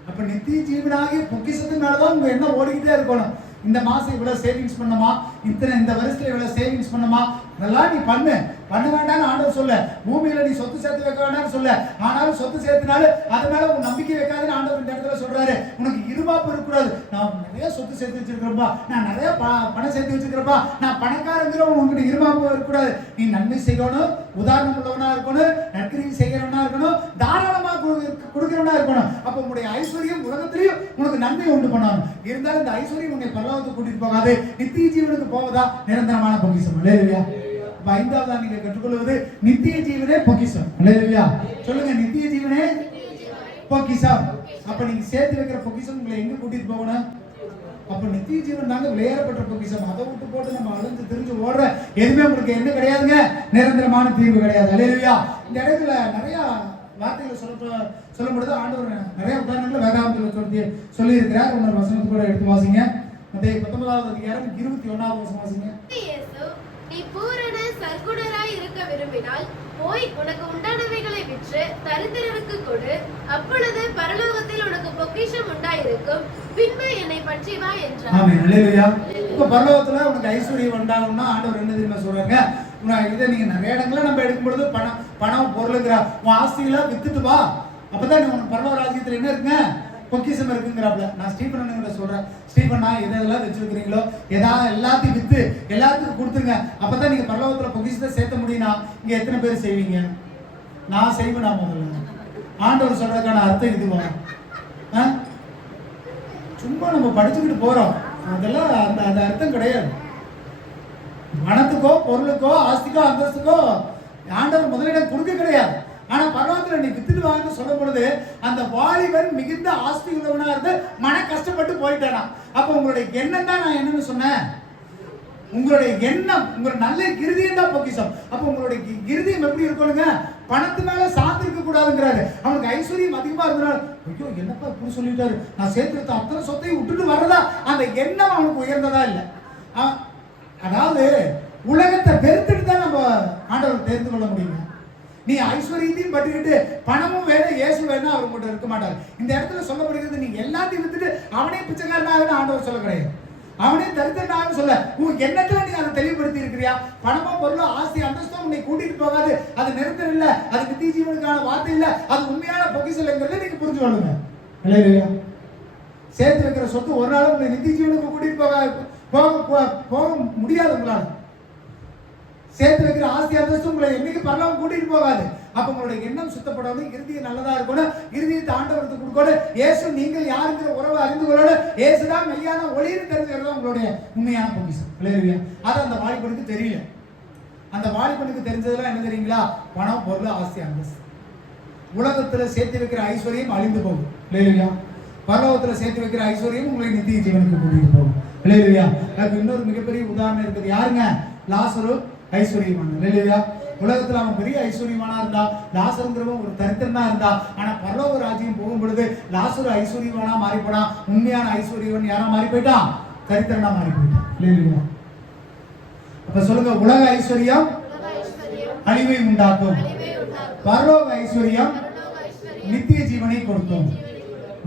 அப்ப நித்திய ஜீவனாகிய பொக்கிஷத்து மேலதான் உங்க என்ன ஓடிக்கிட்டே இருக்கணும். இந்த மாசம் இவ்வளவு சேவிங்ஸ் பண்ணுமா, இந்த வருஷத்துல இவ்வளவு சேவிங்ஸ் பண்ணுமா, அதெல்லாம் நீ பண்ண வேண்டாம்னு ஆண்டவர் சொல்ல. பூமியில நீ சொத்து சேர்த்து வைக்க வேண்டாம்னு சொல்ல. ஆனாலும் சொத்து சேர்த்தினாலும் அது மேல உன் நம்பிக்கை வைக்காதுன்னு ஆண்டவர் இந்த இடத்துல சொல்றாரு. உனக்கு இருமாப்பு இருக்கக்கூடாது. நான் நிறைய சொத்து சேர்த்து வச்சிருக்கிறப்பா, நான் நிறைய பணம் சேர்த்து வச்சிருக்கிறப்பா, நான் பணக்காரங்கிற உங்ககிட்ட இருமாப்பு இருக்கக்கூடாது. நீ நன்மை செய்யணும், உதாரணம் உள்ளவனா இருக்கணும், நற்கிரி செய்கிறவனா இருக்கணும், தாராளமா கொடுக்கிறவனா இருக்கணும். அப்ப உங்களுடைய ஐஸ்வர்யம் உலகத்திலையும் உனக்கு நன்மை உண்டு பண்ணணும். இருந்தாலும் இந்த ஐஸ்வர்யம் உன்னை பரலோகத்துக்கு கூட்டிட்டு போகாது, நித்திய ஜீவனுக்கு போவதா நிரந்தரமான பொக்கிஷம். இல்லையா? ஐந்தாவதா நீங்க கற்றுக்கொள்வது நித்திய ஜீவனே பொக்கிஷம். இல்லையா? சொல்லுங்க, நித்திய ஜீவனே பொக்கிஷம். அப்ப நீங்க சேர்த்து வைக்கிற பொக்கிஷம் உங்களை எங்க கூட்டிட்டு போகணும்? அப்ப நித்திய ஜீவன் தாங்க விளையாடப்பட்ட பொக்கிஷம். அதை விட்டு போட்டு நம்ம அழிஞ்சு தெரிஞ்சு ஓடுற எதுவுமே உங்களுக்கு என்ன கிடையாதுங்க, நிரந்தரமான தீர்வு கிடையாது. இல்லையா? இந்த இடத்துல நிறைய வார்த்தைகளை சொல்லும்பொழுது ஆண்டவர் நிறைய உதாரணங்களை வேதாந்தத்தில் சொல்லி இருக்கிறார். இன்னொரு வசனத்தை கூட எடுத்து வாசிங்க. மத்தேயு 19வது அதிகாரம் 21வது வசனம் வாசிங்க. நீ பூரண சற்குணராய் இருக்க விரும்பினால் போய் உனக்கு உண்டானவைகளை விற்று தரித்திரருக்கு கொடு, அப்பொழுது பரலோகத்தில் உனக்கு பொக்கிஷம் உண்டாயிருக்கும், பின்பு என்னை பற்றி வா என்றார். ஆமென். அல்லேலூயா. இப்ப பரலோகத்துல உனக்கு ஐஸ்வர்யம் உண்டாகும்னா ஆண்டவர் என்ன தெரியுமா சொல்றாங்க? இதை நீங்க நிறைய இடங்கள்ல நம்ம எடுக்கும் பொழுது பணம் பொருளுங்கிற உன் ஆஸ்திகளை வித்துட்டு வா, அப்பதான் நீ உனக்கு பரலோக ராஜ்யத்துல என்ன இருக்குங்க, பொக்கிஷம் இருக்குங்கிறாப்ல. நான் ஸ்டீபன் சொல்றேன், ஸ்டீபனா எதெல்லாம் வச்சிருக்கிறீங்களோ எல்லாத்தையும் வித்து எல்லாத்துக்கும் கொடுத்துருங்க, அப்பதான் நீங்க பரலோகத்துல பொக்கிஷத்தை சேர்த்த முடியும்னா இங்க எத்தனை பேர் செய்வீங்க? நான் செய்வேனா? முதல்ல ஆண்டவர் சொல்றதுக்கான அர்த்தம் இதுவா? சும்மா நம்ம படிச்சுக்கிட்டு போறோம், அதெல்லாம் அந்த அர்த்தம் கிடையாது. பணத்துக்கோ பொருளுக்கோ ஆஸ்திக்கோ அந்தஸ்துக்கோ ஆண்டவர் முதலிடம் கொடுக்க கிடையாது. ஆனா பரலோகத்துல நீ வித்துட்டு வாங்கன்னு சொல்லும் பொழுது அந்த வாலிபன் மிகுந்த ஆஸ்தி உள்ளவனா இருந்து மன கஷ்டப்பட்டு போயிட்டானா. அப்ப உங்களுடைய எண்ணம் தான் நான் என்னன்னு சொன்னேன், உங்களுடைய எண்ணம், உங்களுடைய நல்ல இருதயம் தான் பொக்கிஷம். அப்ப உங்களுடைய இருதயம் எப்படி இருக்கணுங்க, பணத்து மேல சார்ந்திருக்க கூடாதுங்கிறாரு. அவனுக்கு ஐஸ்வர்யம் அதிகமா இருந்தாலும் ஐயோ என்னப்பா இப்படி சொல்லிட்டாரு, நான் சேர்த்து அத்தனை சொத்தையும் விட்டுட்டு வர்றதா அந்த எண்ணம் அவனுக்கு உயர்ந்ததா இல்லை. அதாவது உலகத்தை வெறுத்துட்டு தான் நம்ம ஆண்டவர் தெரிந்து கொள்ள முடியும். நீ ஐஸ்வர்யத்தையும் பட்டுக்கிட்டு பணமும் வேணும் இயேசு வேணும் அவர் மட்டும் இருக்க மாட்டார். இந்த இடத்துல சொல்லப்படுகிறது, நீங்க எல்லாத்தையும் வித்துட்டு அவனே பிச்சைக்காரனாக ஆண்டவர் சொல்ல கிடையாது, அவனே தரித்திரனாக சொல்ல. உன் எண்ணத்துல நீ அதை தெளிவுபடுத்தி இருக்கிறியா? பணமோ பொருளோ ஆஸ்தி அந்தஸ்தோ உன்னை கூட்டிட்டு போகாது, அது நிரந்தரம் இல்ல, அது நித்திய ஜீவனுக்கான வார்த்தை இல்ல, அது உண்மையான பொக்கிஷங்கிறத நீங்க புரிஞ்சு கொள்ளுங்க. இல்லையா? சேர்த்து வைக்கிற சொத்து ஒரு நாள் உங்களை நித்திய ஜீவனுக்கு கூட்டிட்டு போக முடியாது. உங்களால சேர்த்து வைக்கிற ஆஸ்தி அந்தஸ்து உங்களை என்னைக்கு பரலோகம் கூட்டிட்டு போகாது. அப்ப உங்களுடைய எண்ணம் சுத்தப்படணும், இறுதியை நல்லதா இருக்கணும், இறுதியத்தை ஆண்டவருக்கு கொடுக்கணும். இயேசு நீங்கள் யாருங்கிற உறவை அறிந்து கொள்ளணும். இயேசுதான் மெய்யான ஒளின்னு தெரிஞ்சுக்கிறது உங்களுடைய உண்மையான பொக்கிஷம். இல்லையா? அது அந்த வாலிபனுக்கு தெரியல. அந்த வாலிபனுக்கு தெரிஞ்சதெல்லாம் என்ன தெரியுங்களா? பணம், பொருள், ஆஸ்தி அந்தஸ்து. உலகத்துல சேர்த்து வைக்கிற ஐஸ்வர்யம் அழிந்து போகும். இல்லையா? பரலோகத்துல சேர்த்து வைக்கிற ஐஸ்வர்யம் உங்களை நித்திய ஜீவனுக்கு கூட்டிட்டு போகும். இல்லையா? அதுக்கு இன்னொரு மிகப்பெரிய உதாரணம் இருக்குது. யாருங்க? லாசரு ஐஸ்வர்யமான. இல்லையா? உலகத்துல அவன் பெரிய ஐஸ்வர்யமானா இருந்தா, லாசருங்கிறவன் ஒரு தரித்திரனா இருந்தா. ஆனா பரலோக ராஜ்யம் போகும் பொழுது லாசரு ஐஸ்வர்யமானா மாறி போனான். உண்மையான ஐஸ்வர்யவன் யாரா மாறி போயிட்டான்? தரித்திரனா மாறி போயிட்டான். இல்லையா? அப்ப சொல்லுங்க, உலக ஐஸ்வர்யம் அழிவை உண்டாக்கும், பரலோக ஐஸ்வர்யம் நித்திய ஜீவனை கொடுக்கும்.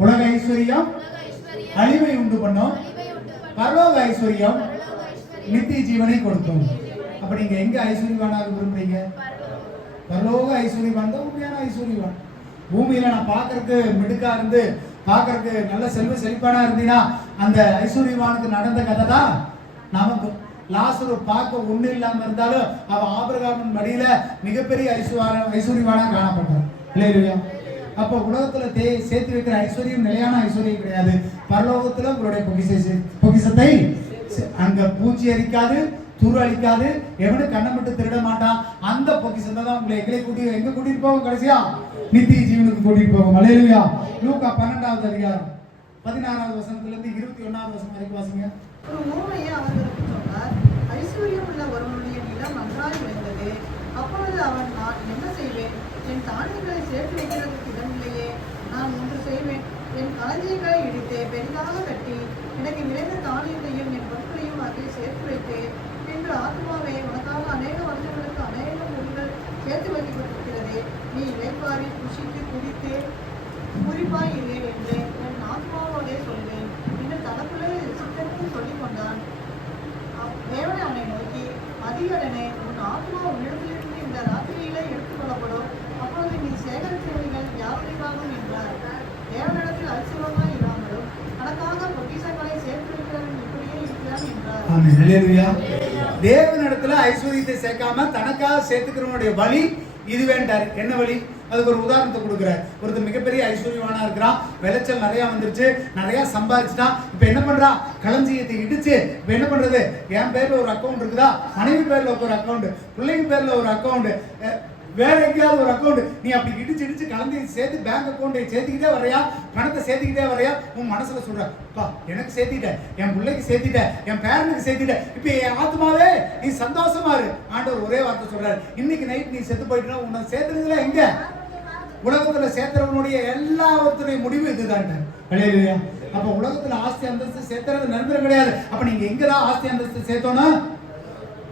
உலக ஐஸ்வர்யம் அழிவை உண்டு பண்ணும், பரலோக ஐஸ்வர்யம் நித்திய ஜீவனை கொடுக்கும். அப்ப நீங்க எங்க ஐஸ்வர்யவானாக விரும்புறீங்க? பரலோக ஐஸ்வர்யவான் தான் உண்மையான ஐஸ்வர்யவான். பூமியில நான் பாக்குறதுக்கு மிடுக்கா இருந்து பாக்குறதுக்கு நல்ல செல்வ செழிப்பானா இருந்தீங்கன்னா அந்த ஐஸ்வர்யவானுக்கு நடந்த கதை தான் நமக்கு. லாசரு பார்க்க ஒண்ணு இல்லாம இருந்தாலும் அவன் ஆபிரகாமின் மடியில மிகப்பெரிய ஐஸ்வர்யவானா காணப்பட்டான். இல்லையா? அப்ப உலகத்துல சேர்த்து வைக்கிற ஐஸ்வர்யம் நிலையான ஐஸ்வர்யம் கிடையாது. பரலோகத்துல உங்களுடைய பொக்கிஷத்தை அங்க பூச்சி அரிக்காது, துரு அழிக்காது, எவனும் கண்ணமிட்டு திருட மாட்டான். அந்த பொக்கிஷத்தை தான் உங்களை எங்க கூட்டிட்டு போகும்? கடைசியா நித்திய ஜீவனுக்கு கூட்டிட்டு போகும். அல்லேலூயா. லூக்கா 12வது அதிகாரம் 16வது வசனத்துல இருந்து 21வது வசனம் வரைக்கும் வாசிங்க. ஒரு ஊமையை அவர்களுக்கு சொன்னார். ஐஸ்வர்யம் உள்ள ஒருவனுடைய நிலம் நன்றாய் விளைந்தது. அப்பொழுது அவன், நான் என்ன செய்வேன்? என் தானியங்களை சேர்த்து வைக்கிறதுக்கு இடமில்லையே. நான் ஒன்று செய்வேன், என் களஞ்சியங்களை இடித்து பெரிதாக கட்டி எனக்கு விளைந்த தானியங்களையும் என் பொருட்களையும் அதில் சேர்த்து வைத்தேன். என்று ஆத்மாவே, உனக்காக அநேக வருடங்களுக்கு அநேக பொருட்கள் சேர்த்து வைக்கப்பட்டிருக்கிறது. நீ இளைப்பாரி புசித்து குடித்து குறிப்பாய் இல்லை என்று என் ஆத்மாவோடே சொல்வேன் என்று தனக்குள்ளே சித்தத்தில் சொல்லிக் கொண்டான். தேவனை அவனை நோக்கி, அதிகாரனே, உன் ஆத்மா உன்னிடத்திலிருந்து இந்த ராத்திரியிலே எடுத்துக் கொள்ளப்படும். அப்பொழுது நீ சேகரித்தவைகள் யாருடையதாகும் என்றார். தேவனிடத்தில் ஐஸ்வர்யமாய் இராமலும் தனக்காக பொக்கிஷங்களை சேர்த்து வைக்கிறவன் இப்படியே இருக்கிறான் என்றார். தேவனிடத்துல ஐஸ்வர்யத்தை சேர்க்காம தனக்காக சேர்த்துக்கிறவனுடைய வழி இது வேண்டாரு. என்ன வழி? அதுக்கு ஒரு உதாரணத்தை கொடுக்குறாரு. ஒருத்தர் மிகப்பெரிய ஐஸ்வர்யவானா இருக்கிறான், விளைச்சல் நிறைய வந்துருச்சு, நிறைய சம்பாதிச்சுட்டான். இப்ப என்ன பண்றான்? களஞ்சியத்தை இடிச்சு இப்ப என்ன பண்றது? என் பேர்ல ஒரு அக்கௌண்ட் இருக்குதா, மனைவி பேர்ல ஒரு அக்கௌண்ட், பிள்ளைங்க பேர்ல ஒரு அக்கௌண்ட், வேற எங்கேயாவது ஒரு அக்கௌண்ட். நீ அப்படி இடிச்சு களஞ்சியம் சேர்த்து பேங்க் அக்கௌண்ட்டை சேர்த்துக்கிட்டே வரையா, பணத்தை சேர்த்துக்கிட்டே வரையா. உன் மனசுல சொல்ற, பா எனக்கு சேர்த்திட்ட, என் பிள்ளைக்கு சேர்த்திட்ட, என் பேரனுக்கு சேர்த்திட்ட, இப்ப என் ஆத்மாவே நீ சந்தோஷமா இரு. ஆண்டவர் ஒரே வார்த்தை சொல்றாரு, இன்னைக்கு நைட் நீ செத்து போயிட்டு உன்னை சேர்த்துறதுல எங்க? உலகத்துல சேர்த்துறவனுடைய எல்லாத்துடைய முடிவு இதுதான். இல்லையா? அப்ப உலகத்துல ஆஸ்தி அந்தஸ்து சேர்த்துறது நிரந்தரம் கிடையாது. அப்ப நீங்க எங்கதான் ஆஸ்தி அந்தஸ்து சேர்த்தோன்னா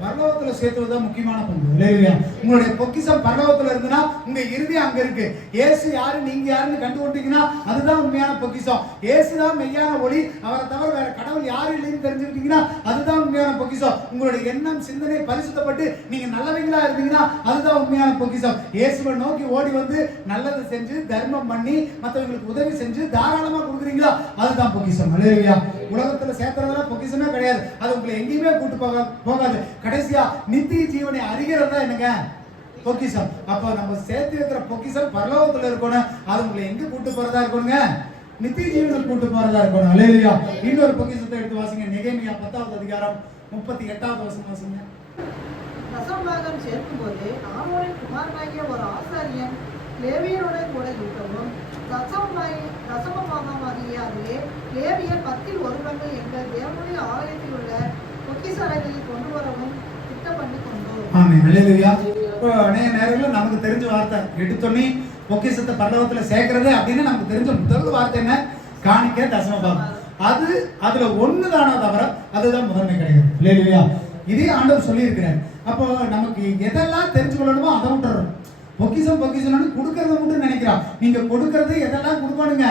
பரலோகத்துல சேர்த்துவதுதான் முக்கியமான பங்கு. இல்லையா? உங்களுடைய பொக்கிஷம் பரலோகத்துல இருந்துன்னா உங்க இறுதி அங்க இருக்கு. இயேசு யாரு, நீங்க யாருன்னு கண்டுகொண்டீங்கன்னா அதுதான் உண்மையான பொக்கிஷம். இயேசுதான் மெய்யான ஒளி, அவரை தவிர வேற கடவுள் யாரு இல்லைன்னு தெரிஞ்சுக்கிட்டீங்கன்னா அதுதான் உண்மையான பொக்கிஷம். உங்களுடைய எண்ணம் சிந்தனை பரிசுத்தப்பட்டு நீங்க நல்லவங்களா இருந்தீங்கன்னா அதுதான் உண்மையான பொக்கிஷம். இயேசுவை நோக்கி ஓடி வந்து நல்லதை செஞ்சு தர்மம் பண்ணி மற்றவங்களுக்கு உதவி செஞ்சு தாராளமா கொடுக்குறீங்களா அதுதான் பொக்கிஷம். இல்லையா? உலகத்துல சேர்த்துறதுலாம் பொக்கிஷமே கிடையாது. அது உங்களை எங்கேயுமே கூட்டு போகாது. கடைசியா நித்திய ஜீவனை அறிகிறதா என்னங்க? பொக்கிஷம். அப்ப நம்ம சேர்த்து வைக்கிற பொக்கிஷம் பரலோகத்துல இருக்கணும். அது உங்களை எங்க கூட்டு போறதா இருக்கணுங்க? நித்திய ஜீவனுக்கு கூட்டு போறதா இருக்கணும். அல்லேலூயா. இன்னொரு பொக்கிஷத்தை எடுத்து வாசிங்க. நெகேமியா 10வது அதிகாரம் 38வது வசனம் வாசிங்க. தசமபாகம் சேர்க்கும்போது ஆரோனின் குமாரனாகிய ஒரு ஆசாரியன் லேவியருடன் கூட இருக்கவும், தசமபாகமாகிய அதிலே லேவியர் 10ல் 1 பங்கு எங்கள் தேவனுடைய ஆலயத்தில் உள்ள பொக்கிஷாலைகளில் கொண்டு வரவும் திட்டம் பண்ணி கொண்டோம். ஆமென். அல்லேலூயா. அநேக நேரங்களில் நமக்கு தெரிஞ்ச வார்த்தை எடுத்தோன்னே பொக்கிஷத்தை பரலோகத்துல சேர்க்கிறது அப்படின்னு நமக்கு தெரிஞ்ச முதல் வார்த்தை என்ன? காணிக்கை, தசமபாகம். அதுல ஒண்ணுதானா தவிர அதுதான் முதன்மை கிடையாது. இல்லையா? இதே ஆண்டவர் சொல்லி இருக்கிறார். அப்போ நமக்கு எதெல்லாம் தெரிஞ்சு கொள்ளணுமோ அதை விட்டுறோம். பொக்கிஷம் கொடுக்கறத மட்டும் நினைக்கிறான். நீங்க கொடுக்கறது எதெல்லாம் கொடுக்கணுங்க?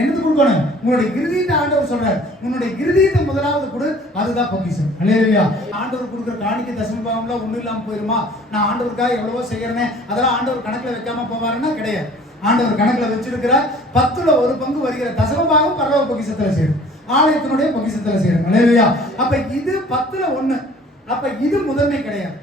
என்னது கொடுக்கணும்? உங்களுடைய கிருதியத்தை ஆண்டவர் சொல்றாரு. உன்னுடைய கிருதியத்தை முதலாவது கொடு, அதுதான் பொக்கிஷம். அல்லேலூயா. ஆண்டவர் கொடுக்குற காணிக்கை தசமபாகம்லாம் ஒண்ணு இல்லாம போயிருமா? நான் ஆண்டவருக்காக எவ்வளவோ செய்யறேனே அதெல்லாம் ஆண்டவர் கணக்குல வைக்காம போவாருன்னா கிடையாது. ஆண்டவர் கணக்குல வச்சிருக்கிறார். 10ல் 1 பங்கு வருகிற தசமபாகம் பரலோக பொக்கிஷத்துல சேரும், ஆலயத்தினுடைய பொக்கிஷத்துல சேரும். அல்லேலூயா. அப்ப இது 10ல் 1. அப்ப இது முதன்மை கிடையாது.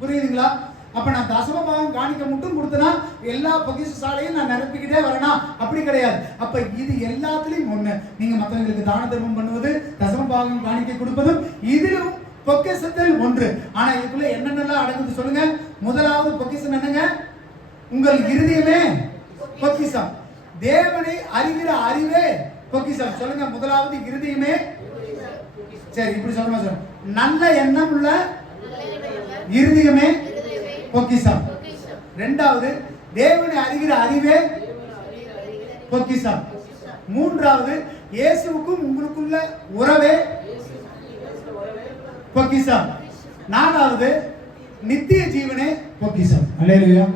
புரியுதுங்களா? அப்ப நான் தசமபாகம் காணிக்க மட்டும் கொடுத்தனா எல்லா பொக்கிஷ சாலையும் நான் நிரப்பிக்கிட்டே வரேனா? அப்படி கிடையாது. அப்ப இது எல்லாத்துலயும் ஒண்ணு. நீங்க மற்றவங்களுக்கு தான தர்மம் பண்ணுவது, தசமபாகம் காணிக்க கொடுப்பதும் இதிலும் பொக்கிஷத்தில் ஒன்று. ஆனா இதுக்குள்ள என்னென்னலாம் அடங்குது சொல்லுங்க. முதலாவது பொக்கிஷம் என்னங்க? உங்கள் இருதயமே பொக்கிஷம். தேவனை அறிகிற அறிவே பொக்கிஷம். சொல்லுங்க, முதலாவது இருதயமே. சரி, இப்படி சொல்லுங்க. நல்ல எண்ணம் உள்ள இருதயமே பொக்கிஷம். இரண்டாவது, தேவனை அறிகிற அறிவே பொக்கிஷம். மூன்றாவது, இயேசுவுக்கும் உங்களுக்குள்ள உறவே பொக்கிஷம். நாலாவது, நித்திய ஜீவனே பொக்கிஷம். அல்லேலூயா.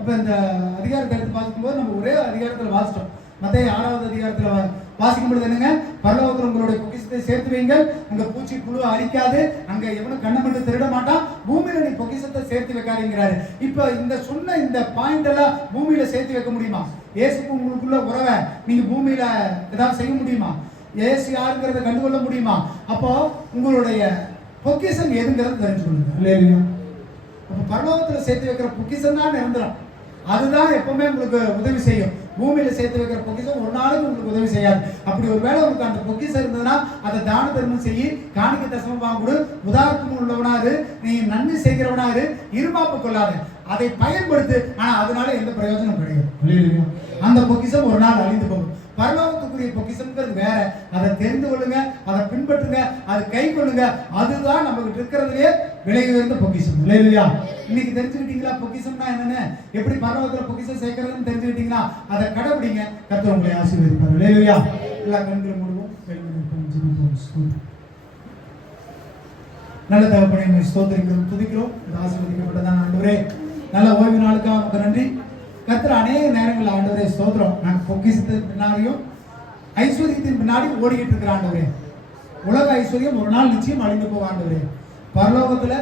அப்ப இந்த அதிகாரத்தை எடுத்து பார்க்கும்போது நம்ம ஒரே அதிகாரத்தில் வாசிட்டோம். மத்தேயு 6வது அதிகாரத்தில் வாசிக்கும் பொழுது என்னங்க? பரலோகத்தில் உங்களுடைய பொக்கிஷத்தை சேர்த்து வைங்கள், அங்க பூச்சி புழு அரிக்காது, அங்க எவனும் கண்ணை மட்டும் திருட மாட்டான், பூமியில நீ பொக்கிஷத்தை சேர்த்து வைக்காதீங்கிறாரு. இப்ப இந்த சொன்ன இந்த பாயிண்ட் எல்லாம் பூமியில சேர்த்து வைக்க முடியுமா? இயேசுக்கு உங்களுக்குள்ள உறவை நீங்க பூமியில ஏதாவது செய்ய முடியுமா? இயேசு யாருங்கிறத கண்டுகொள்ள முடியுமா? அப்போ உங்களுடைய பொக்கிஷம் எதுங்கிறது தெரிஞ்சுக்கொள்ளுங்க. இல்லையா? அப்ப பரலோகத்துல சேர்த்து வைக்கிற பொக்கிஷம் தான் நிரந்தரம். அதுதான் எப்பவுமே உங்களுக்கு உதவி செய்யும். பூமியில சேர்த்து வைக்கிற பொக்கிஷம் ஒரு நாளும் உங்களுக்கு உதவி செய்யாது. அப்படி ஒருவேளை உங்களுக்கு அந்த பொக்கிஷம் இருந்ததுன்னா அதை தான தர்மம் செய்யி, காணிக்க தசமபாகம் கொடு, உதாரணம் உள்ளவனாரு, நீ நன்மை செய்கிறவனாரு, இருமாப்பு கொள்ளாத, அதை பயன்படுத்து. ஆனா அதனால எந்த பிரயோஜனம் கிடையாது. அந்த பொக்கிஷம் ஒரு நாள் அழிந்து போகும். பரலோகத்துக்குரிய பொக்கிஷம்ங்கிறது வேற. அதை தெரிந்து கொள்ளுங்க, அதை பின்பற்றுங்க, அதை கை கொள்ளுங்க. அதுதான் நம்ம கிட்ட இருக்கிறதுலயே விலை உயர்ந்த பொக்கிஷம். இல்லையா? இன்னைக்கு தெரிஞ்சுக்கிட்டீங்களா பொக்கிஷம்னா என்னன்னு? எப்படி பரலோகத்துல பொக்கிஷம் சேர்க்கறதுன்னு தெரிஞ்சுக்கிட்டீங்களா? அதை கடைபிடிங்க. கர்த்தர் உங்களை ஆசீர்வதிப்பார். இல்லையா? எல்லா கண்களும் மூடுவோம். நல்ல தகப்பனே, ஸ்தோத்திரிக்கிறோம், துதிக்கிறோம். ஆசீர்வதிக்கப்பட்டதான் ஆண்டவரே. நல்ல ஓய்வு நாளுக்காக உங்களுக்கு நன்றி. கர்த்தர் அநேக நேரங்கள் ஆண்டவரே ஸ்தோத்திரம், நாங்கள் பொக்கிஷத்தின் பின்னாடியும் ஐஸ்வர்யத்தின் பின்னாடி ஓடிக்கிட்டு இருக்கிற ஆண்டவரே. உலக ஐஸ்வர்யம் ஒரு நாள் நிச்சயம் அழிந்து போக ஆண்டவரே. பரலோகத்துல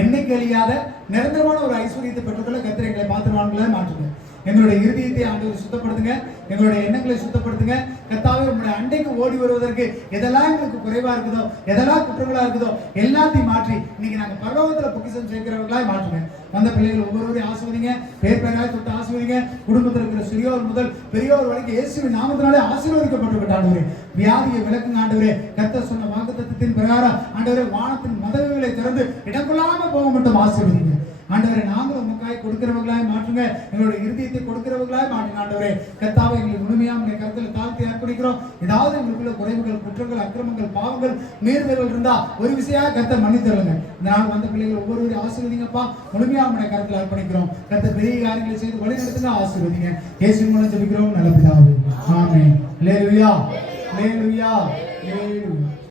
எண்ணிக்கை அழியாத நிரந்தரமான ஒரு ஐஸ்வர்யத்தை பெற்றுக்கொள்ள கர்த்தர் எங்களை பாத்திரவான்களை மாற்றுங்க. எங்களுடைய இருதயத்தை ஆண்டவரை சுத்தப்படுத்துங்க, எங்களுடைய எண்ணங்களை சுத்தப்படுத்துங்க. கர்த்தாவே, உங்களுடைய அண்டைக்கு ஓடி வருவதற்கு எதெல்லாம் எங்களுக்கு குறைவா இருக்குதோ, எதெல்லாம் குற்றங்களா இருக்குதோ எல்லாத்தையும் மாற்றி இன்னைக்கு நாங்கள் பரலோகத்துல பொக்கிஷம் சேர்க்கிறவர்களாய் மாற்றுங்க. வந்த பிள்ளைகள் ஒவ்வொருவரையும் ஆசீர்வதிங்க, பேர் பேராய் தொட்டு ஆசீர்வதிங்க. குடும்பத்தில் இருக்கிற சிறியோர் முதல் பெரியோர் வரைக்கும் இயேசுவின் நாமத்தினாலே ஆசீர்வதிக்கப்பட்டு ஆண்டவரே. வியாதியை விலக்குங்க ஆண்டவரே. கர்த்தர் சொன்ன வாக்குத்தத்தத்தின் பிரகாரம் ஆண்டவரே, வானத்தின் மதகுகளை திறந்து இடங்கொள்ளாம போக மட்டும் ஆசீர்வதிங்க ஆண்டவரே. நாங்களும் உமக்காய் கொடுக்கிறவர்களாய் மாற்றுங்க, எங்களுடைய இருதயத்தை கொடுக்கிறவர்களாய் மாற்றுங்க ஆண்டவரே. கர்த்தாவே, எங்களுக்கு முழுமையா உங்களுடைய கருத்தில் தாழ்த்தி அர்ப்பணிக்கிறோம். ஏதாவது எங்களுக்குள்ள குறைவுகள், குற்றங்கள், அக்கிரமங்கள், பாவங்கள், மீறுதல்கள் இருந்தா ஒரு விஷயம் கர்த்தர் மன்னித்தருங்க. இந்த நாள் வந்த பிள்ளைகள் ஒவ்வொருவரையும் ஆசீர்வதிங்கப்பா. முழுமையா உங்களுடைய கருத்தில் அர்ப்பணிக்கிறோம். கர்த்தர் பெரிய காரியங்களை செய்து வழி நடத்துங்க, ஆசீர்வதிங்க. இயேசு மூலம் ஜெபிக்கிறோம் நல்ல பிதாவே. ஆமென். அல்லேலூயா, அல்லேலூயா, அல்லேலூயா.